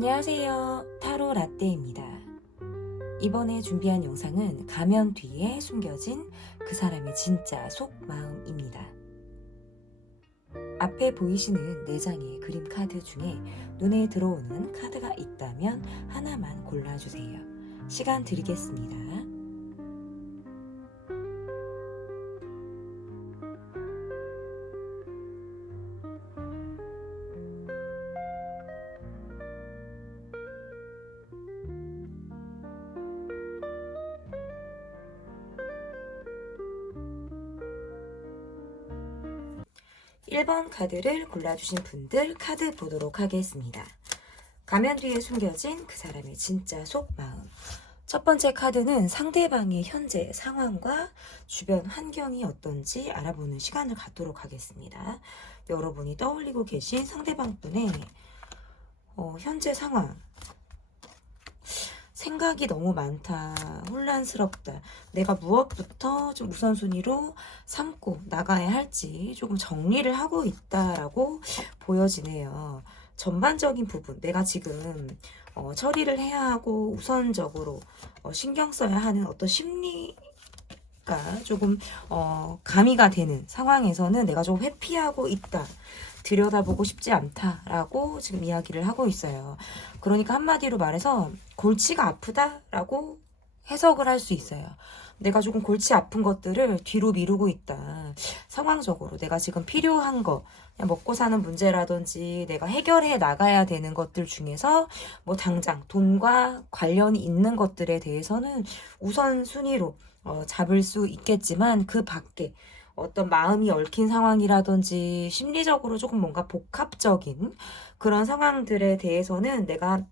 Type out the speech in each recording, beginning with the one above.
안녕하세요. 타로 라떼입니다. 이번에 준비한 영상은 가면 뒤에 숨겨진 그 사람의 진짜 속마음입니다. 앞에 보이시는 4장의 그림 카드 중에 눈에 들어오는 카드가 있다면 하나만 골라주세요. 시간 드리겠습니다. 1번 카드를 골라주신 분들 카드 보도록 하겠습니다. 가면 뒤에 숨겨진 그 사람의 진짜 속마음. 첫 번째 카드는 상대방의 현재 상황과 주변 환경이 어떤지 알아보는 시간을 갖도록 하겠습니다. 여러분이 떠올리고 계신 상대방분의 현재 상황. 생각이 너무 많다, 혼란스럽다, 내가 무엇부터 좀 우선순위로 삼고 나가야 할지 조금 정리를 하고 있다라고 보여지네요. 전반적인 부분, 내가 지금 처리를 해야 하고 우선적으로 신경 써야 하는 어떤 심리가 조금 가미가 되는 상황에서는 내가 좀 회피하고 있다, 들여다보고 싶지 않다라고 지금 이야기를 하고 있어요. 그러니까 한마디로 말해서 골치가 아프다라고 해석을 할 수 있어요. 내가 조금 골치 아픈 것들을 뒤로 미루고 있다. 상황적으로 내가 지금 필요한 거, 그냥 먹고 사는 문제라든지 내가 해결해 나가야 되는 것들 중에서 뭐 당장 돈과 관련이 있는 것들에 대해서는 우선순위로 잡을 수 있겠지만 그 밖에 어떤 마음이 얽힌 상황이라든지 심리적으로 조금 뭔가 복합적인 그런 상황들에 대해서는 내가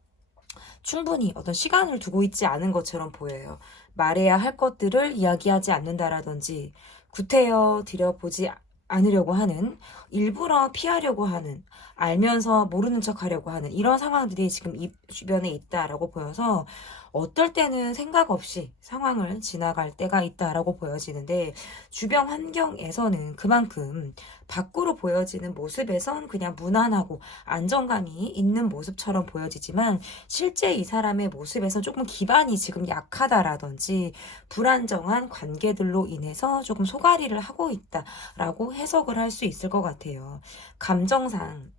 충분히 어떤 시간을 두고 있지 않은 것처럼 보여요. 말해야 할 것들을 이야기하지 않는다라든지 구태여 드려보지 않으려고 하는, 일부러 피하려고 하는, 알면서 모르는 척 하려고 하는 이런 상황들이 지금 이 주변에 있다라고 보여서 어떨 때는 생각 없이 상황을 지나갈 때가 있다라고 보여지는데, 주변 환경에서는 그만큼 밖으로 보여지는 모습에선 그냥 무난하고 안정감이 있는 모습처럼 보여지지만 실제 이 사람의 모습에선 조금 기반이 지금 약하다라든지 불안정한 관계들로 인해서 조금 소가리를 하고 있다라고 해석을 할 수 있을 것 같아요. 감정상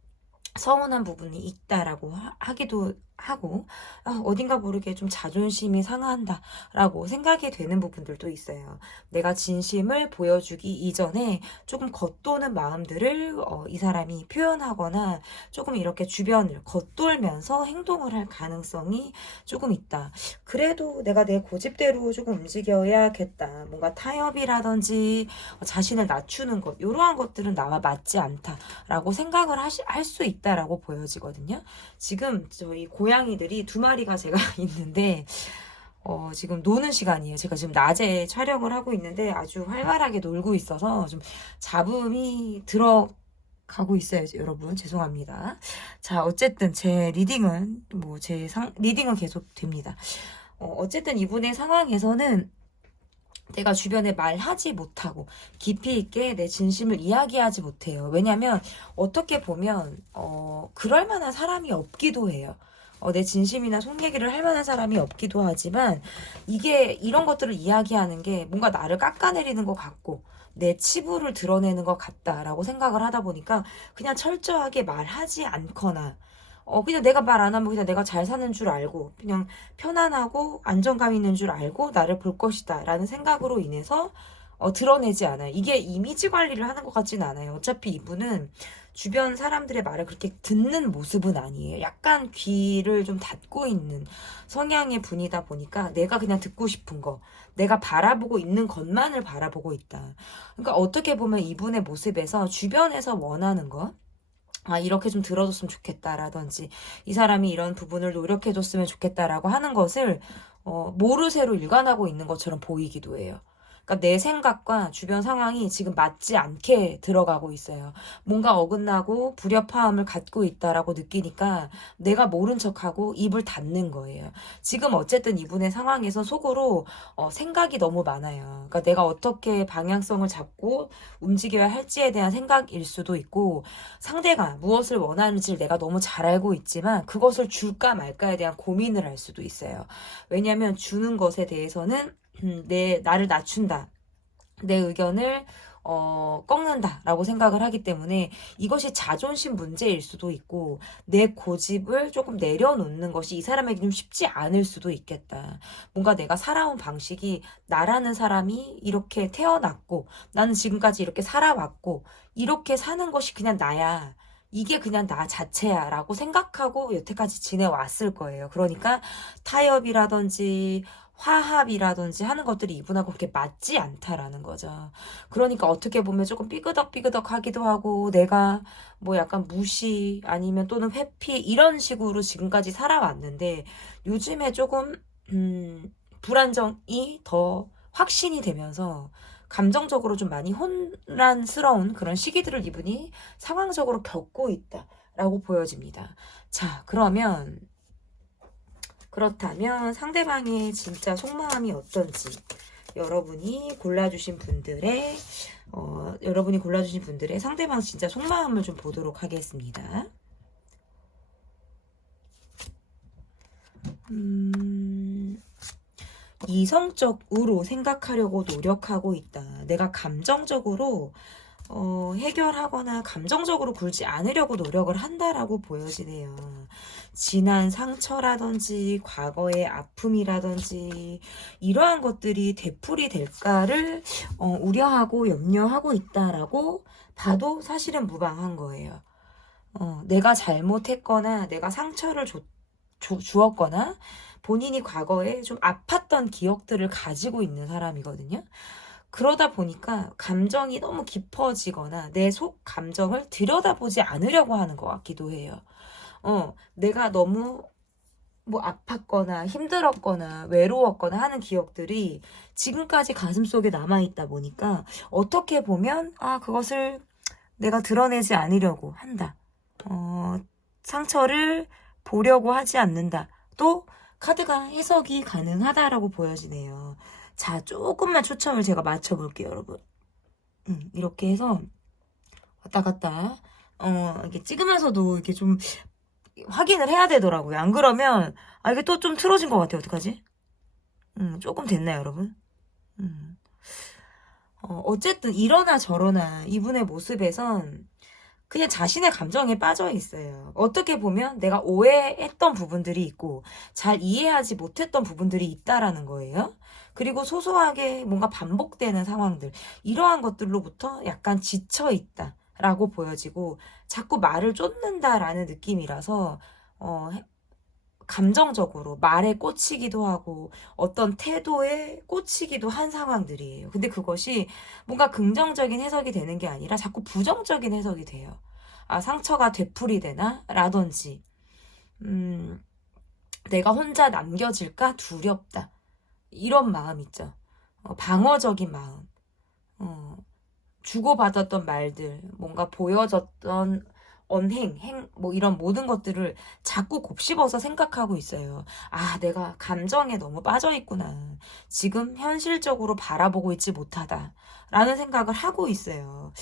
서운한 부분이 있다라고 하기도 하고, 어딘가 모르게 좀 자존심이 상한다라고 생각이 되는 부분들도 있어요. 내가 진심을 보여주기 이전에 조금 겉도는 마음들을 이 사람이 표현하거나 조금 이렇게 주변을 겉돌면서 행동을 할 가능성이 조금 있다. 그래도 내가 내 고집대로 조금 움직여야겠다. 뭔가 타협이라든지 자신을 낮추는 것, 이러한 것들은 나와 맞지 않다라고 생각을 할 수 있다라고 보여지거든요. 지금 저희 고양이들이 2마리가 제가 있는데 지금 노는 시간이에요. 제가 지금 낮에 촬영을 하고 있는데 아주 활발하게 놀고 있어서 좀 잡음이 들어가고 있어요. 여러분 죄송합니다. 자, 어쨌든 제 리딩은 리딩은 계속 됩니다. 어쨌든 이분의 상황에서는 내가 주변에 말하지 못하고 깊이 있게 내 진심을 이야기하지 못해요. 왜냐면 어떻게 보면 그럴 만한 사람이 없기도 해요. 내 진심이나 속 얘기를 할 만한 사람이 없기도 하지만 이게 이런 것들을 이야기하는 게 뭔가 나를 깎아내리는 것 같고 내 치부를 드러내는 것 같다라고 생각을 하다 보니까 그냥 철저하게 말하지 않거나 그냥 내가 말 안 하면 그냥 내가 잘 사는 줄 알고 그냥 편안하고 안정감 있는 줄 알고 나를 볼 것이다 라는 생각으로 인해서 드러내지 않아요. 이게 이미지 관리를 하는 것 같지는 않아요. 어차피 이분은 주변 사람들의 말을 그렇게 듣는 모습은 아니에요. 약간 귀를 좀 닫고 있는 성향의 분이다 보니까 내가 그냥 듣고 싶은 거, 내가 바라보고 있는 것만을 바라보고 있다. 그러니까 어떻게 보면 이분의 모습에서 주변에서 원하는 것, 이렇게 좀 들어줬으면 좋겠다라든지 이 사람이 이런 부분을 노력해줬으면 좋겠다라고 하는 것을 모르쇠로 일관하고 있는 것처럼 보이기도 해요. 그러니까 내 생각과 주변 상황이 지금 맞지 않게 들어가고 있어요. 뭔가 어긋나고 불협화음을 갖고 있다라고 느끼니까 내가 모른 척하고 입을 닫는 거예요. 지금 어쨌든 이분의 상황에서 속으로 생각이 너무 많아요. 그러니까 내가 어떻게 방향성을 잡고 움직여야 할지에 대한 생각일 수도 있고, 상대가 무엇을 원하는지를 내가 너무 잘 알고 있지만 그것을 줄까 말까에 대한 고민을 할 수도 있어요. 왜냐하면 주는 것에 대해서는 나를 낮춘다, 내 의견을 꺾는다 라고 생각을 하기 때문에 이것이 자존심 문제일 수도 있고, 내 고집을 조금 내려놓는 것이 이 사람에게 좀 쉽지 않을 수도 있겠다. 뭔가 내가 살아온 방식이, 나라는 사람이 이렇게 태어났고 나는 지금까지 이렇게 살아왔고 이렇게 사는 것이 그냥 나야, 이게 그냥 나 자체야 라고 생각하고 여태까지 지내왔을 거예요. 그러니까 타협이라든지 화합이라든지 하는 것들이 이분하고 그렇게 맞지 않다라는 거죠. 그러니까 어떻게 보면 조금 삐그덕삐그덕 하기도 하고, 내가 뭐 약간 무시 아니면 또는 회피 이런 식으로 지금까지 살아왔는데, 요즘에 조금 불안정이 더 확신이 되면서 감정적으로 좀 많이 혼란스러운 그런 시기들을 이분이 상황적으로 겪고 있다라고 보여집니다. 자, 그렇다면 상대방의 진짜 속마음이 어떤지 여러분이 골라주신 분들의 상대방 진짜 속마음을 좀 보도록 하겠습니다. 이성적으로 생각하려고 노력하고 있다. 내가 감정적으로 해결하거나 감정적으로 굴지 않으려고 노력을 한다라고 보여지네요. 지난 상처라든지 과거의 아픔이라든지 이러한 것들이 되풀이 될까를 우려하고 염려하고 있다라고 봐도 사실은 무방한 거예요. 내가 잘못했거나 내가 상처를 주었거나 본인이 과거에 좀 아팠던 기억들을 가지고 있는 사람이거든요. 그러다 보니까 감정이 너무 깊어지거나 내 속 감정을 들여다보지 않으려고 하는 것 같기도 해요. 내가 너무 뭐 아팠거나 힘들었거나 외로웠거나 하는 기억들이 지금까지 가슴속에 남아있다 보니까 어떻게 보면 그것을 내가 드러내지 않으려고 한다. 상처를 보려고 하지 않는다. 또 카드가 해석이 가능하다라고 보여지네요. 자, 조금만 초점을 제가 맞춰볼게요, 여러분. 이렇게 해서 왔다 갔다 이렇게 찍으면서도 이렇게 좀 확인을 해야 되더라고요. 안 그러면 이게 또 좀 틀어진 것 같아요. 어떡하지? 조금 됐나요, 여러분? 어쨌든 이러나 저러나 이분의 모습에선 그냥 자신의 감정에 빠져 있어요. 어떻게 보면 내가 오해했던 부분들이 있고 잘 이해하지 못했던 부분들이 있다라는 거예요. 그리고 소소하게 뭔가 반복되는 상황들, 이러한 것들로부터 약간 지쳐 있다라고 보여지고 자꾸 말을 쫓는다라는 느낌이라서 감정적으로 말에 꽂히기도 하고 어떤 태도에 꽂히기도 한 상황들이에요. 근데 그것이 뭔가 긍정적인 해석이 되는 게 아니라 자꾸 부정적인 해석이 돼요. 상처가 되풀이되나? 라든지 내가 혼자 남겨질까 두렵다. 이런 마음 있죠. 방어적인 마음. 주고받았던 말들, 뭔가 보여졌던 언행, 뭐 이런 모든 것들을 자꾸 곱씹어서 생각하고 있어요. 내가 감정에 너무 빠져있구나. 지금 현실적으로 바라보고 있지 못하다. 라는 생각을 하고 있어요.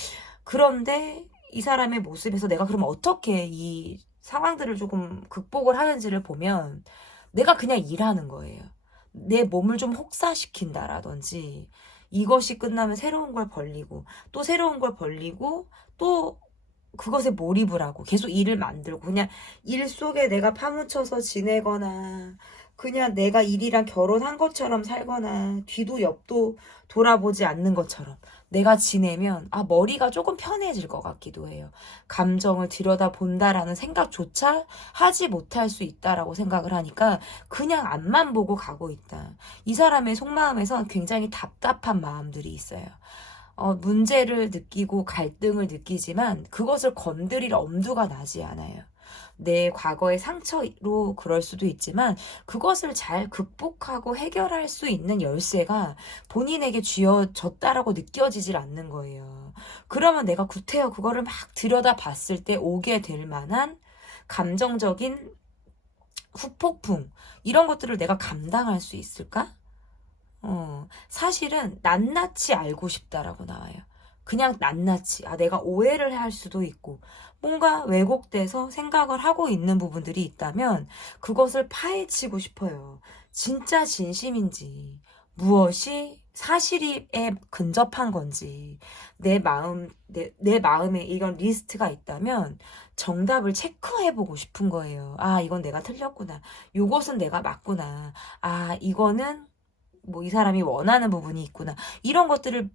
그런데 이 사람의 모습에서 내가 그러면 어떻게 이 상황들을 조금 극복을 하는지를 보면 내가 그냥 일하는 거예요. 내 몸을 좀 혹사시킨다라든지, 이것이 끝나면 새로운 걸 벌리고 또 새로운 걸 벌리고 또 그것에 몰입을 하고 계속 일을 만들고, 그냥 일 속에 내가 파묻혀서 지내거나 그냥 내가 일이랑 결혼한 것처럼 살거나 뒤도 옆도 돌아보지 않는 것처럼 내가 지내면 머리가 조금 편해질 것 같기도 해요. 감정을 들여다본다라는 생각조차 하지 못할 수 있다라고 생각을 하니까 그냥 앞만 보고 가고 있다. 이 사람의 속마음에선 굉장히 답답한 마음들이 있어요. 문제를 느끼고 갈등을 느끼지만 그것을 건드릴 엄두가 나지 않아요. 내 과거의 상처로 그럴 수도 있지만 그것을 잘 극복하고 해결할 수 있는 열쇠가 본인에게 쥐어졌다라고 느껴지질 않는 거예요. 그러면 내가 구태여 그거를 막 들여다 봤을 때 오게 될 만한 감정적인 후폭풍 이런 것들을 내가 감당할 수 있을까? 사실은 낱낱이 알고 싶다라고 나와요. 그냥 낱낱이. 내가 오해를 할 수도 있고, 뭔가 왜곡돼서 생각을 하고 있는 부분들이 있다면, 그것을 파헤치고 싶어요. 진짜 진심인지, 무엇이 사실에 근접한 건지, 내 마음에 이런 리스트가 있다면, 정답을 체크해보고 싶은 거예요. 이건 내가 틀렸구나. 요것은 내가 맞구나. 이거는 뭐 이 사람이 원하는 부분이 있구나. 이런 것들을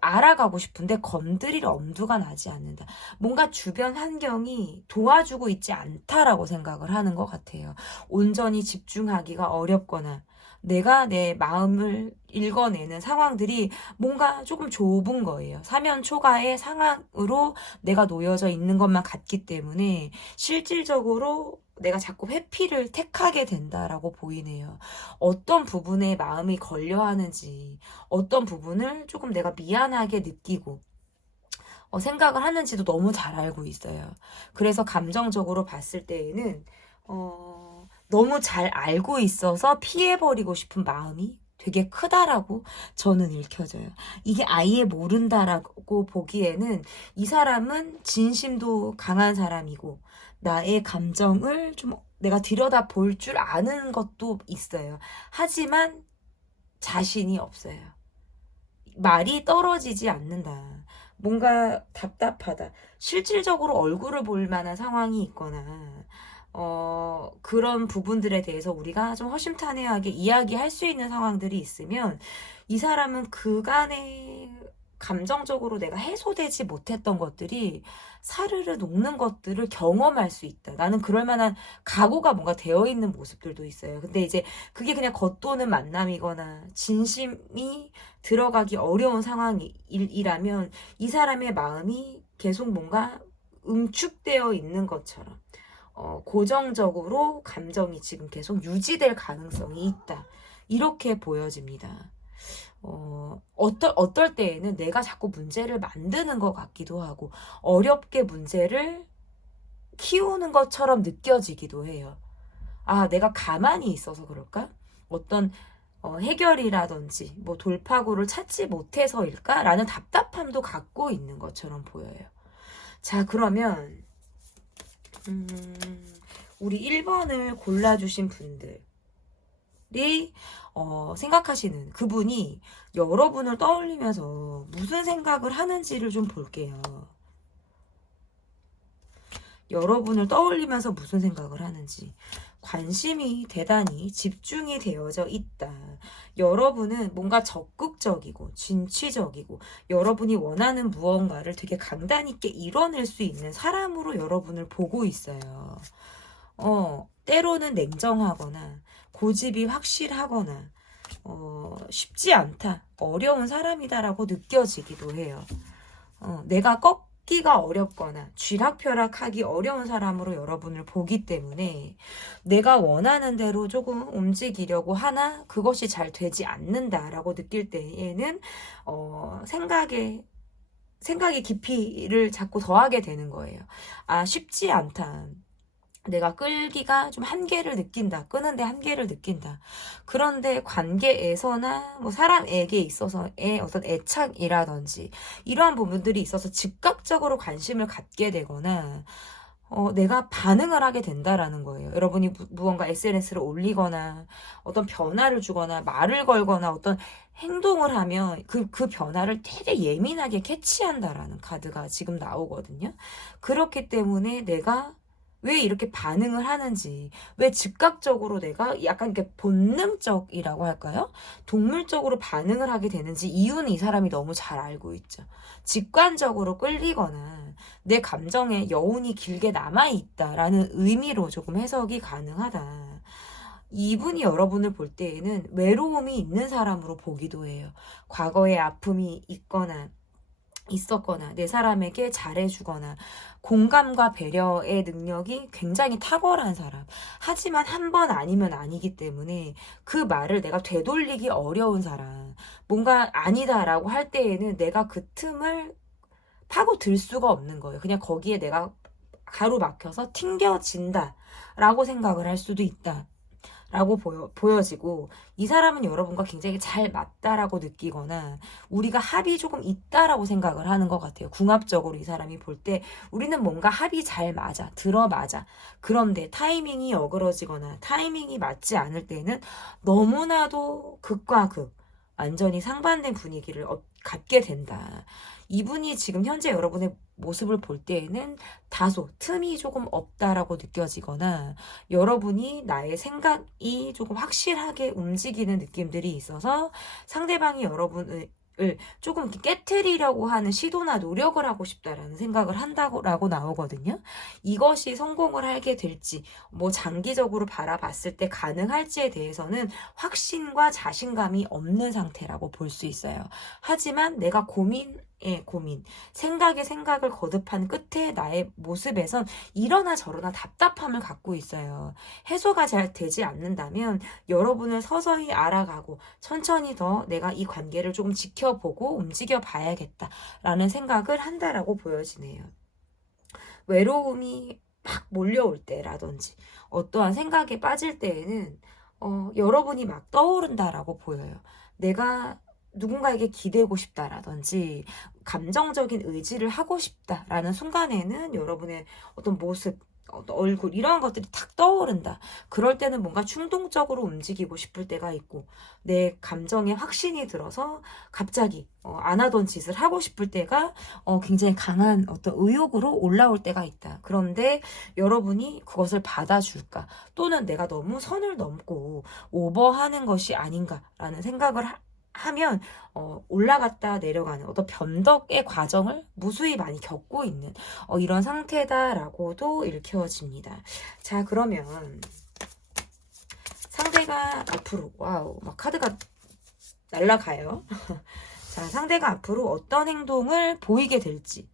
알아가고 싶은데 건드릴 엄두가 나지 않는다. 뭔가 주변 환경이 도와주고 있지 않다라고 생각을 하는 것 같아요. 온전히 집중하기가 어렵거나 내가 내 마음을 읽어내는 상황들이 뭔가 조금 좁은 거예요. 사면 초가의 상황으로 내가 놓여져 있는 것만 같기 때문에 실질적으로 내가 자꾸 회피를 택하게 된다라고 보이네요. 어떤 부분에 마음이 걸려 하는지, 어떤 부분을 조금 내가 미안하게 느끼고, 생각을 하는지도 너무 잘 알고 있어요. 그래서 감정적으로 봤을 때에는, 너무 잘 알고 있어서 피해버리고 싶은 마음이 되게 크다라고 저는 읽혀져요. 이게 아예 모른다라고 보기에는 이 사람은 진심도 강한 사람이고 나의 감정을 좀 내가 들여다 볼 줄 아는 것도 있어요. 하지만 자신이 없어요. 말이 떨어지지 않는다. 뭔가 답답하다. 실질적으로 얼굴을 볼 만한 상황이 있거나 그런 부분들에 대해서 우리가 좀 허심탄회하게 이야기할 수 있는 상황들이 있으면 이 사람은 그간의 감정적으로 내가 해소되지 못했던 것들이 사르르 녹는 것들을 경험할 수 있다. 나는 그럴 만한 각오가 뭔가 되어 있는 모습들도 있어요. 근데 이제 그게 그냥 겉도는 만남이거나 진심이 들어가기 어려운 상황이라면 이 사람의 마음이 계속 뭔가 응축되어 있는 것처럼 고정적으로 감정이 지금 계속 유지될 가능성이 있다. 이렇게 보여집니다. 어떨 때에는 내가 자꾸 문제를 만드는 것 같기도 하고, 어렵게 문제를 키우는 것처럼 느껴지기도 해요. 내가 가만히 있어서 그럴까? 어떤 해결이라든지, 뭐 돌파구를 찾지 못해서일까? 라는 답답함도 갖고 있는 것처럼 보여요. 자, 그러면, 우리 1번을 골라주신 분들이 생각하시는 그분이 여러분을 떠올리면서 무슨 생각을 하는지를 좀 볼게요. 여러분을 떠올리면서 무슨 생각을 하는지. 관심이 대단히 집중이 되어져 있다. 여러분은 뭔가 적극적이고 진취적이고 여러분이 원하는 무언가를 되게 강단 있게 이뤄낼 수 있는 사람으로 여러분을 보고 있어요. 때로는 냉정하거나 고집이 확실하거나 쉽지 않다, 어려운 사람이다라고 느껴지기도 해요. 내가 꺾기가 어렵거나 쥐락펴락하기 어려운 사람으로 여러분을 보기 때문에 내가 원하는 대로 조금 움직이려고 하나 그것이 잘 되지 않는다라고 느낄 때에는 생각의 깊이를 자꾸 더하게 되는 거예요. 쉽지 않다. 내가 끌기가 좀 한계를 느낀다. 끄는데 한계를 느낀다. 그런데 관계에서나 뭐 사람에게 있어서의 어떤 애착이라든지 이러한 부분들이 있어서 즉각적으로 관심을 갖게 되거나 내가 반응을 하게 된다라는 거예요. 여러분이 무언가 SNS를 올리거나 어떤 변화를 주거나 말을 걸거나 어떤 행동을 하면 그 변화를 되게 예민하게 캐치한다라는 카드가 지금 나오거든요. 그렇기 때문에 내가 왜 이렇게 반응을 하는지, 왜 즉각적으로 내가 약간 이렇게 본능적이라고 할까요? 동물적으로 반응을 하게 되는지 이유는 이 사람이 너무 잘 알고 있죠. 직관적으로 끌리거나 내 감정에 여운이 길게 남아있다라는 의미로 조금 해석이 가능하다. 이분이 여러분을 볼 때에는 외로움이 있는 사람으로 보기도 해요. 과거에 아픔이 있거나 있었거나 내 사람에게 잘해주거나 공감과 배려의 능력이 굉장히 탁월한 사람. 하지만 한 번 아니면 아니기 때문에 그 말을 내가 되돌리기 어려운 사람. 뭔가 아니다라고 할 때에는 내가 그 틈을 파고들 수가 없는 거예요. 그냥 거기에 내가 가로막혀서 튕겨진다라고 생각을 할 수도 있다. 라고 보여지고, 이 사람은 여러분과 굉장히 잘 맞다라고 느끼거나 우리가 합이 조금 있다라고 생각을 하는 것 같아요. 궁합적으로 이 사람이 볼 때 우리는 뭔가 합이 잘 맞아, 들어맞아. 그런데 타이밍이 어그러지거나 타이밍이 맞지 않을 때는 너무나도 극과 극, 완전히 상반된 분위기를 갖게 된다. 이분이 지금 현재 여러분의 모습을 볼 때에는 다소 틈이 조금 없다라고 느껴지거나 여러분이 나의 생각이 조금 확실하게 움직이는 느낌들이 있어서 상대방이 여러분을 조금 이렇게 깨트리려고 하는 시도나 노력을 하고 싶다라는 생각을 한다고 나오거든요. 이것이 성공을 하게 될지, 뭐 장기적으로 바라봤을 때 가능할지에 대해서는 확신과 자신감이 없는 상태라고 볼 수 있어요. 하지만 내가 고민, 생각에 생각을 거듭한 끝에 나의 모습에선 이러나 저러나 답답함을 갖고 있어요. 해소가 잘 되지 않는다면 여러분을 서서히 알아가고 천천히 더 내가 이 관계를 조금 지켜보고 움직여 봐야겠다라는 생각을 한다라고 보여지네요. 외로움이 막 몰려올 때라든지 어떠한 생각에 빠질 때에는 여러분이 막 떠오른다라고 보여요. 내가 누군가에게 기대고 싶다라든지 감정적인 의지를 하고 싶다라는 순간에는 여러분의 어떤 모습, 어떤 얼굴 이런 것들이 탁 떠오른다. 그럴 때는 뭔가 충동적으로 움직이고 싶을 때가 있고 내 감정에 확신이 들어서 갑자기 안 하던 짓을 하고 싶을 때가 굉장히 강한 어떤 의욕으로 올라올 때가 있다. 그런데 여러분이 그것을 받아줄까? 또는 내가 너무 선을 넘고 오버하는 것이 아닌가라는 생각을 하면 올라갔다 내려가는 어떤 변덕의 과정을 무수히 많이 겪고 있는 이런 상태다라고도 읽혀집니다. 자, 그러면 상대가 앞으로 와우 막 카드가 날아가요. 자, 상대가 앞으로 어떤 행동을 보이게 될지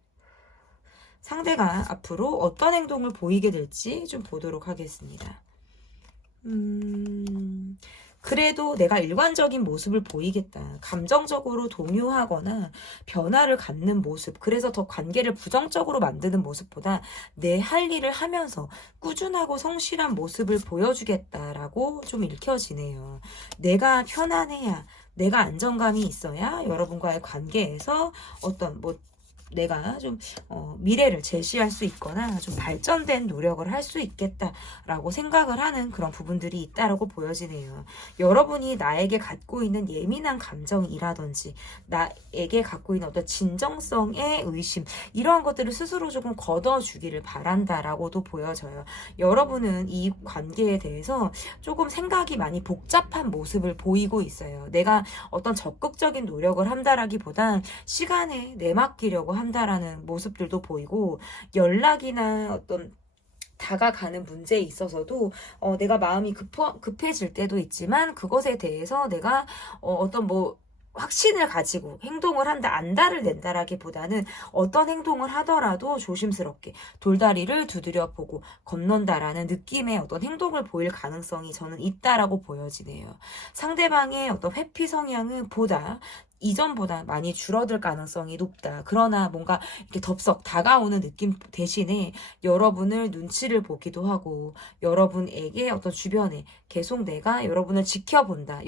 상대가 앞으로 어떤 행동을 보이게 될지 좀 보도록 하겠습니다. 그래도 내가 일관적인 모습을 보이겠다. 감정적으로 동요하거나 변화를 갖는 모습, 그래서 더 관계를 부정적으로 만드는 모습보다 내 할 일을 하면서 꾸준하고 성실한 모습을 보여주겠다라고 좀 읽혀지네요. 내가 편안해야, 내가 안정감이 있어야 여러분과의 관계에서 어떤 내가 좀 미래를 제시할 수 있거나 좀 발전된 노력을 할 수 있겠다라고 생각을 하는 그런 부분들이 있다라고 보여지네요. 여러분이 나에게 갖고 있는 예민한 감정이라든지 나에게 갖고 있는 어떤 진정성의 의심 이러한 것들을 스스로 조금 걷어주기를 바란다라고도 보여져요. 여러분은 이 관계에 대해서 조금 생각이 많이 복잡한 모습을 보이고 있어요. 내가 어떤 적극적인 노력을 한다라기보단 시간에 내맡기려고 한다라는 모습들도 보이고 연락이나 어떤 다가가는 문제에 있어서도 내가 마음이 급해질 때도 있지만 그것에 대해서 내가 어떤 확신을 가지고 행동을 한다, 안달을 낸다라기보다는 어떤 행동을 하더라도 조심스럽게 돌다리를 두드려보고 건넌다라는 느낌의 어떤 행동을 보일 가능성이 저는 있다라고 보여지네요. 상대방의 어떤 회피 성향은 이전보다 많이 줄어들 가능성이 높다. 그러나 뭔가 이렇게 덥석 다가오는 느낌 대신에 여러분을 눈치를 보기도 하고 여러분에게 어떤 주변에 계속 내가 여러분을 지켜본다.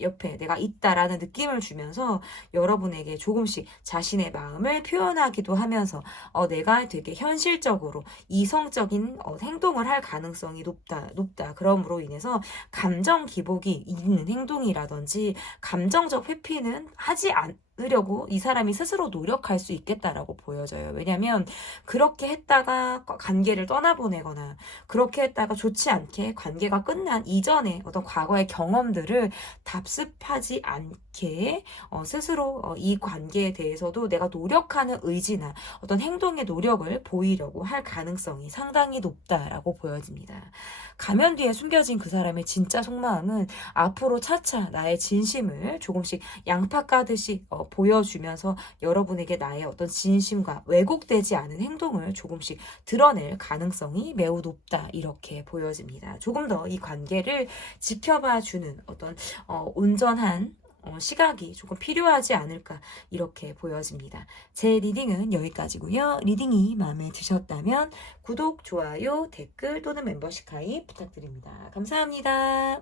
옆에 내가 있다라는 느낌을 주면서 여러분에게 조금씩 자신의 마음을 표현하기도 하면서 내가 되게 현실적으로 이성적인 행동을 할 가능성이 높다. 그러므로 인해서 감정 기복이 있는 행동이라든지 감정적 회피는 하지 않으려고 이 사람이 스스로 노력할 수 있겠다라고 보여져요. 왜냐면 그렇게 했다가 관계를 떠나보내거나 그렇게 했다가 좋지 않게 관계가 끝난 이전에 어떤 과거의 경험들을 답습하지 않게 스스로 이 관계에 대해서도 내가 노력하는 의지나 어떤 행동의 노력을 보이려고 할 가능성이 상당히 높다라고 보여집니다. 가면 뒤에 숨겨진 그 사람의 진짜 속마음은 앞으로 차차 나의 진심을 조금씩 양파 까듯이 보여주면서 여러분에게 나의 어떤 진심과 왜곡되지 않은 행동을 조금씩 드러낼 가능성이 매우 높다, 이렇게 보여집니다. 조금 더 이 관계를 지켜봐 주는 어떤 온전한 시각이 조금 필요하지 않을까, 이렇게 보여집니다. 제 리딩은 여기까지고요. 리딩이 마음에 드셨다면 구독, 좋아요, 댓글 또는 멤버십 가입 부탁드립니다. 감사합니다.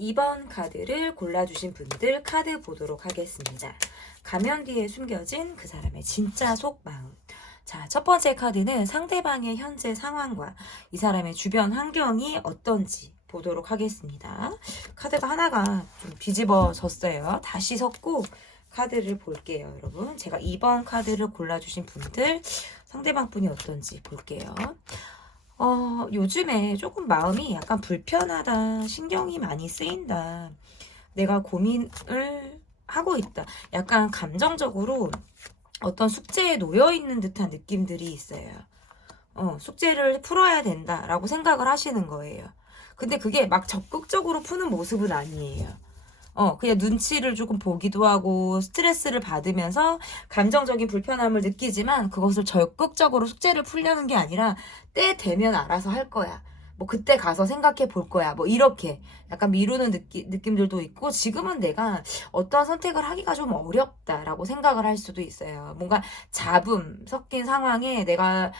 2번 카드를 골라주신 분들 카드 보도록 하겠습니다. 가면 뒤에 숨겨진 그 사람의 진짜 속마음. 자, 첫 번째 카드는 상대방의 현재 상황과 이 사람의 주변 환경이 어떤지 보도록 하겠습니다. 카드가 하나가 좀 뒤집어졌어요. 다시 섞고 카드를 볼게요, 여러분. 제가 2번 카드를 골라주신 분들 상대방 분이 어떤지 볼게요. 요즘에 조금 마음이 약간 불편하다, 신경이 많이 쓰인다, 내가 고민을 하고 있다, 약간 감정적으로 어떤 숙제에 놓여있는 듯한 느낌들이 있어요. 숙제를 풀어야 된다라고 생각을 하시는 거예요. 근데 그게 막 적극적으로 푸는 모습은 아니에요. 그냥 눈치를 조금 보기도 하고 스트레스를 받으면서 감정적인 불편함을 느끼지만 그것을 적극적으로 숙제를 풀려는 게 아니라 때 되면 알아서 할 거야, 뭐 그때 가서 생각해 볼 거야, 뭐 이렇게 약간 미루는 느낌들도 있고, 지금은 내가 어떤 선택을 하기가 좀 어렵다라고 생각을 할 수도 있어요. 뭔가 잡음 섞인 상황에 내가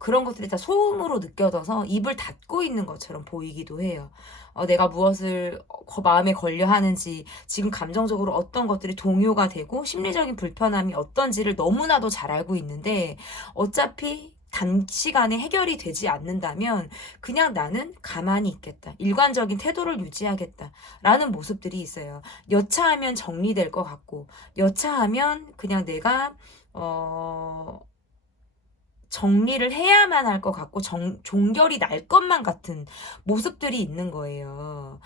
그런 것들이 다 소음으로 느껴져서 입을 닫고 있는 것처럼 보이기도 해요. 내가 무엇을 마음에 걸려 하는지, 지금 감정적으로 어떤 것들이 동요가 되고 심리적인 불편함이 어떤지를 너무나도 잘 알고 있는데 어차피 단시간에 해결이 되지 않는다면 그냥 나는 가만히 있겠다, 일관적인 태도를 유지하겠다 라는 모습들이 있어요. 여차하면 정리될 것 같고, 여차하면 그냥 내가 정리를 해야만 할 것 같고 종결이 날 것만 같은 모습들이 있는 거예요.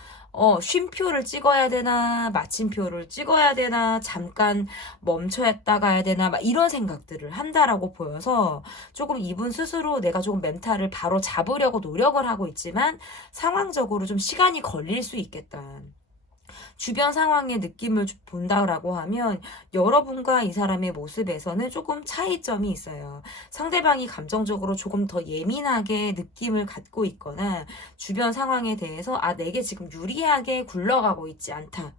쉼표를 찍어야 되나, 마침표를 찍어야 되나, 잠깐 멈춰야 가야 되나, 막 이런 생각들을 한다라고 보여서 조금 이분 스스로 내가 조금 멘탈을 바로 잡으려고 노력을 하고 있지만 상황적으로 좀 시간이 걸릴 수 있겠다. 주변 상황의 느낌을 본다라고 하면 여러분과 이 사람의 모습에서는 조금 차이점이 있어요. 상대방이 감정적으로 조금 더 예민하게 느낌을 갖고 있거나 주변 상황에 대해서 내게 지금 유리하게 굴러가고 있지 않다,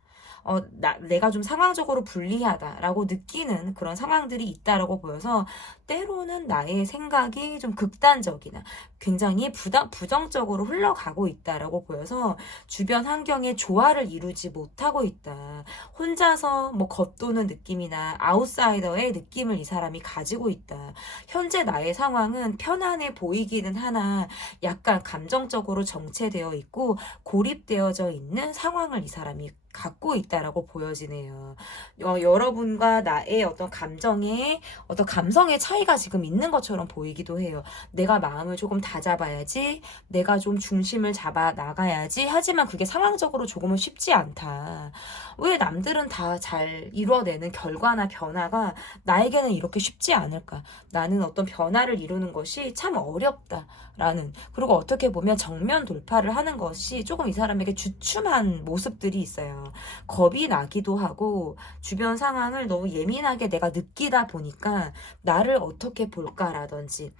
내가 좀 상황적으로 불리하다라고 느끼는 그런 상황들이 있다라고 보여서 때로는 나의 생각이 좀 극단적이나 굉장히 부정적으로 흘러가고 있다라고 보여서 주변 환경에 조화를 이루지 못하고 있다. 혼자서 뭐 겉도는 느낌이나 아웃사이더의 느낌을 이 사람이 가지고 있다. 현재 나의 상황은 편안해 보이기는 하나 약간 감정적으로 정체되어 있고 고립되어져 있는 상황을 이 사람이 갖고 있다라고 보여지네요. 여러분과 나의 어떤 감정의 어떤 감성의 차이가 지금 있는 것처럼 보이기도 해요. 내가 마음을 조금 다잡아야지, 내가 좀 중심을 잡아 나가야지, 하지만 그게 상황적으로 조금은 쉽지 않다. 왜 남들은 다 잘 이루어내는 결과나 변화가 나에게는 이렇게 쉽지 않을까? 나는 어떤 변화를 이루는 것이 참 어렵다라는, 그리고 어떻게 보면 정면 돌파를 하는 것이 조금 이 사람에게 주춤한 모습들이 있어요. 겁이 나기도 하고 주변 상황을 너무 예민하게 내가 느끼다 보니까 나를 어떻게 볼까라든지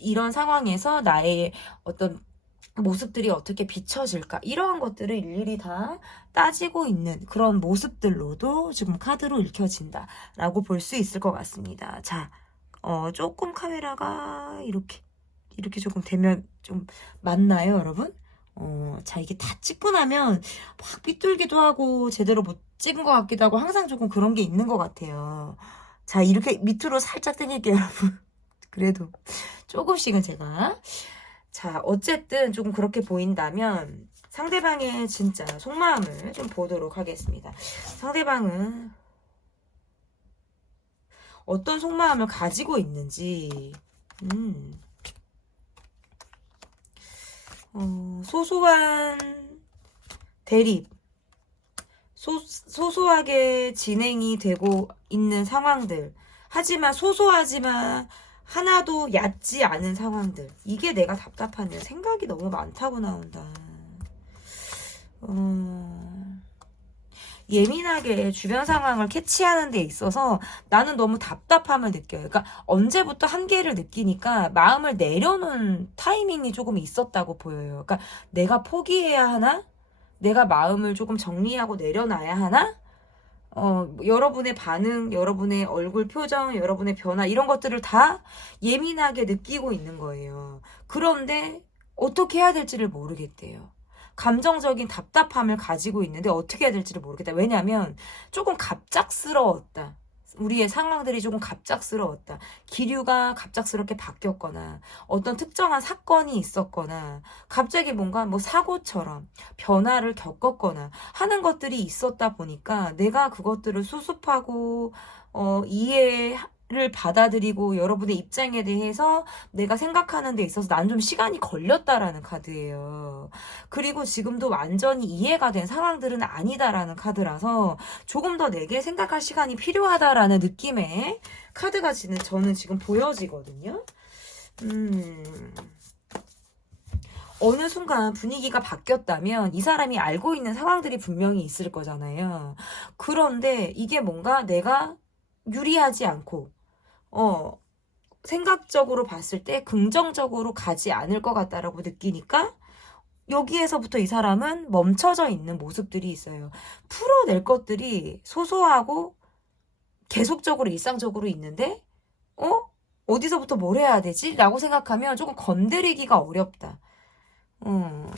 이런 상황에서 나의 어떤 모습들이 어떻게 비춰질까, 이러한 것들을 일일이 다 따지고 있는 그런 모습들로도 지금 카드로 읽혀진다 라고 볼 수 있을 것 같습니다. 자, 조금 카메라가 이렇게 조금 되면 좀 맞나요, 여러분? 자, 이게 다 찍고 나면 막 삐뚤기도 하고 제대로 못 찍은 것 같기도 하고 항상 조금 그런 게 있는 것 같아요. 자, 이렇게 밑으로 살짝 당길게요, 여러분. 그래도 조금씩은 제가. 자, 어쨌든 조금 그렇게 보인다면 상대방의 진짜 속마음을 좀 보도록 하겠습니다. 상대방은 어떤 속마음을 가지고 있는지, 소소한 대립, 소소하게 진행이 되고 있는 상황들, 하지만 소소하지만 하나도 얕지 않은 상황들, 이게 내가 답답하네요. 생각이 너무 많다고 나온다. 예민하게 주변 상황을 캐치하는 데 있어서 나는 너무 답답함을 느껴요. 그러니까 언제부터 한계를 느끼니까 마음을 내려놓은 타이밍이 조금 있었다고 보여요. 그러니까 내가 포기해야 하나? 내가 마음을 조금 정리하고 내려놔야 하나? 여러분의 반응, 여러분의 얼굴 표정, 여러분의 변화 이런 것들을 다 예민하게 느끼고 있는 거예요. 그런데 어떻게 해야 될지를 모르겠대요. 감정적인 답답함을 가지고 있는데 어떻게 해야 될지를 모르겠다. 왜냐면 조금 갑작스러웠다. 우리의 상황들이 조금 갑작스러웠다. 기류가 갑작스럽게 바뀌었거나 어떤 특정한 사건이 있었거나 갑자기 뭔가 뭐 사고처럼 변화를 겪었거나 하는 것들이 있었다 보니까 내가 그것들을 수습하고 이해를 받아들이고 여러분의 입장에 대해서 내가 생각하는 데 있어서 난 좀 시간이 걸렸다라는 카드예요. 그리고 지금도 완전히 이해가 된 상황들은 아니다라는 카드라서 조금 더 내게 생각할 시간이 필요하다라는 느낌의 카드가 저는 지금 보여지거든요. 어느 순간 분위기가 바뀌었다면 이 사람이 알고 있는 상황들이 분명히 있을 거잖아요. 그런데 이게 뭔가 내가 유리하지 않고 생각적으로 봤을 때 긍정적으로 가지 않을 것 같다라고 느끼니까 여기에서부터 이 사람은 멈춰져 있는 모습들이 있어요. 풀어낼 것들이 소소하고 계속적으로 일상적으로 있는데 어디서부터 뭘 해야 되지? 라고 생각하면 조금 건드리기가 어렵다.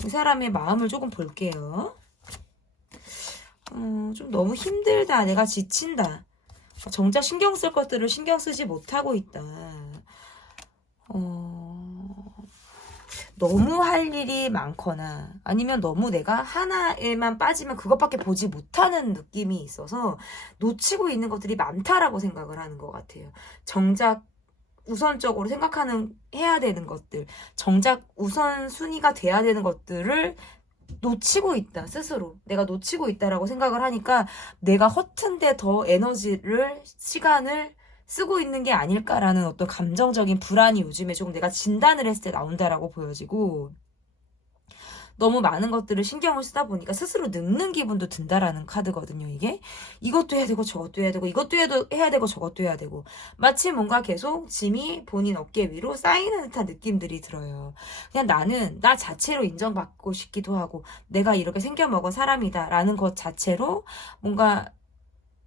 이 사람의 마음을 조금 볼게요. 좀 너무 힘들다. 내가 지친다. 정작 신경 쓸 것들을 신경 쓰지 못하고 있다. 너무 할 일이 많거나 아니면 너무 내가 하나에만 빠지면 그것밖에 보지 못하는 느낌이 있어서 놓치고 있는 것들이 많다라고 생각을 하는 것 같아요. 정작 우선적으로 해야 되는 것들, 정작 우선순위가 돼야 되는 것들을 놓치고 있다, 스스로. 내가 놓치고 있다라고 생각을 하니까 내가 허튼데 더 에너지를, 시간을 쓰고 있는 게 아닐까라는 어떤 감정적인 불안이 요즘에 조금 내가 진단을 했을 때 나온다라고 보여지고, 너무 많은 것들을 신경을 쓰다 보니까 스스로 늙는 기분도 든다라는 카드거든요, 이게. 이것도 해야 되고 저것도 해야 되고 이것도 해야 되고 저것도 해야 되고 마치 뭔가 계속 짐이 본인 어깨 위로 쌓이는 듯한 느낌들이 들어요. 그냥 나는 나 자체로 인정받고 싶기도 하고 내가 이렇게 생겨먹은 사람이다 라는 것 자체로 뭔가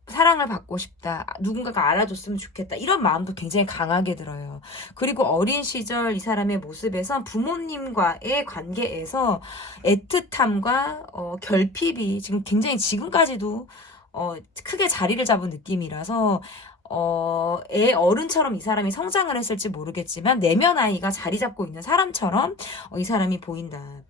사랑을 받고 싶다. 누군가가 알아줬으면 좋겠다. 이런 마음도 굉장히 강하게 들어요. 그리고 어린 시절 이 사람의 모습에선 부모님과의 관계에서 애틋함과 결핍이 굉장히 지금까지도 크게 자리를 잡은 느낌이라서 애 어른처럼 이 사람이 성장을 했을지 모르겠지만 내면 아이가 자리 잡고 있는 사람처럼 이 사람이 보인다.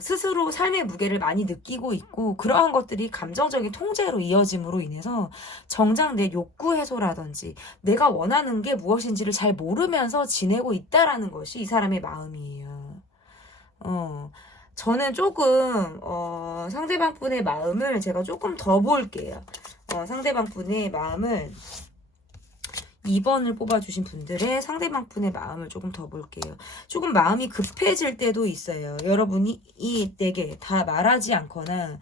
스스로 삶의 무게를 많이 느끼고 있고 그러한 것들이 감정적인 통제로 이어짐으로 인해서 정작 내 욕구 해소라든지 내가 원하는 게 무엇인지를 잘 모르면서 지내고 있다라는 것이 이 사람의 마음이에요. 저는 조금 상대방 분의 마음을 제가 조금 더 볼게요. 상대방 분의 마음을 2번을 뽑아주신 분들의 상대방 분의 마음을 조금 더 볼게요. 조금 마음이 급해질 때도 있어요. 여러분이 내게 다 말하지 않거나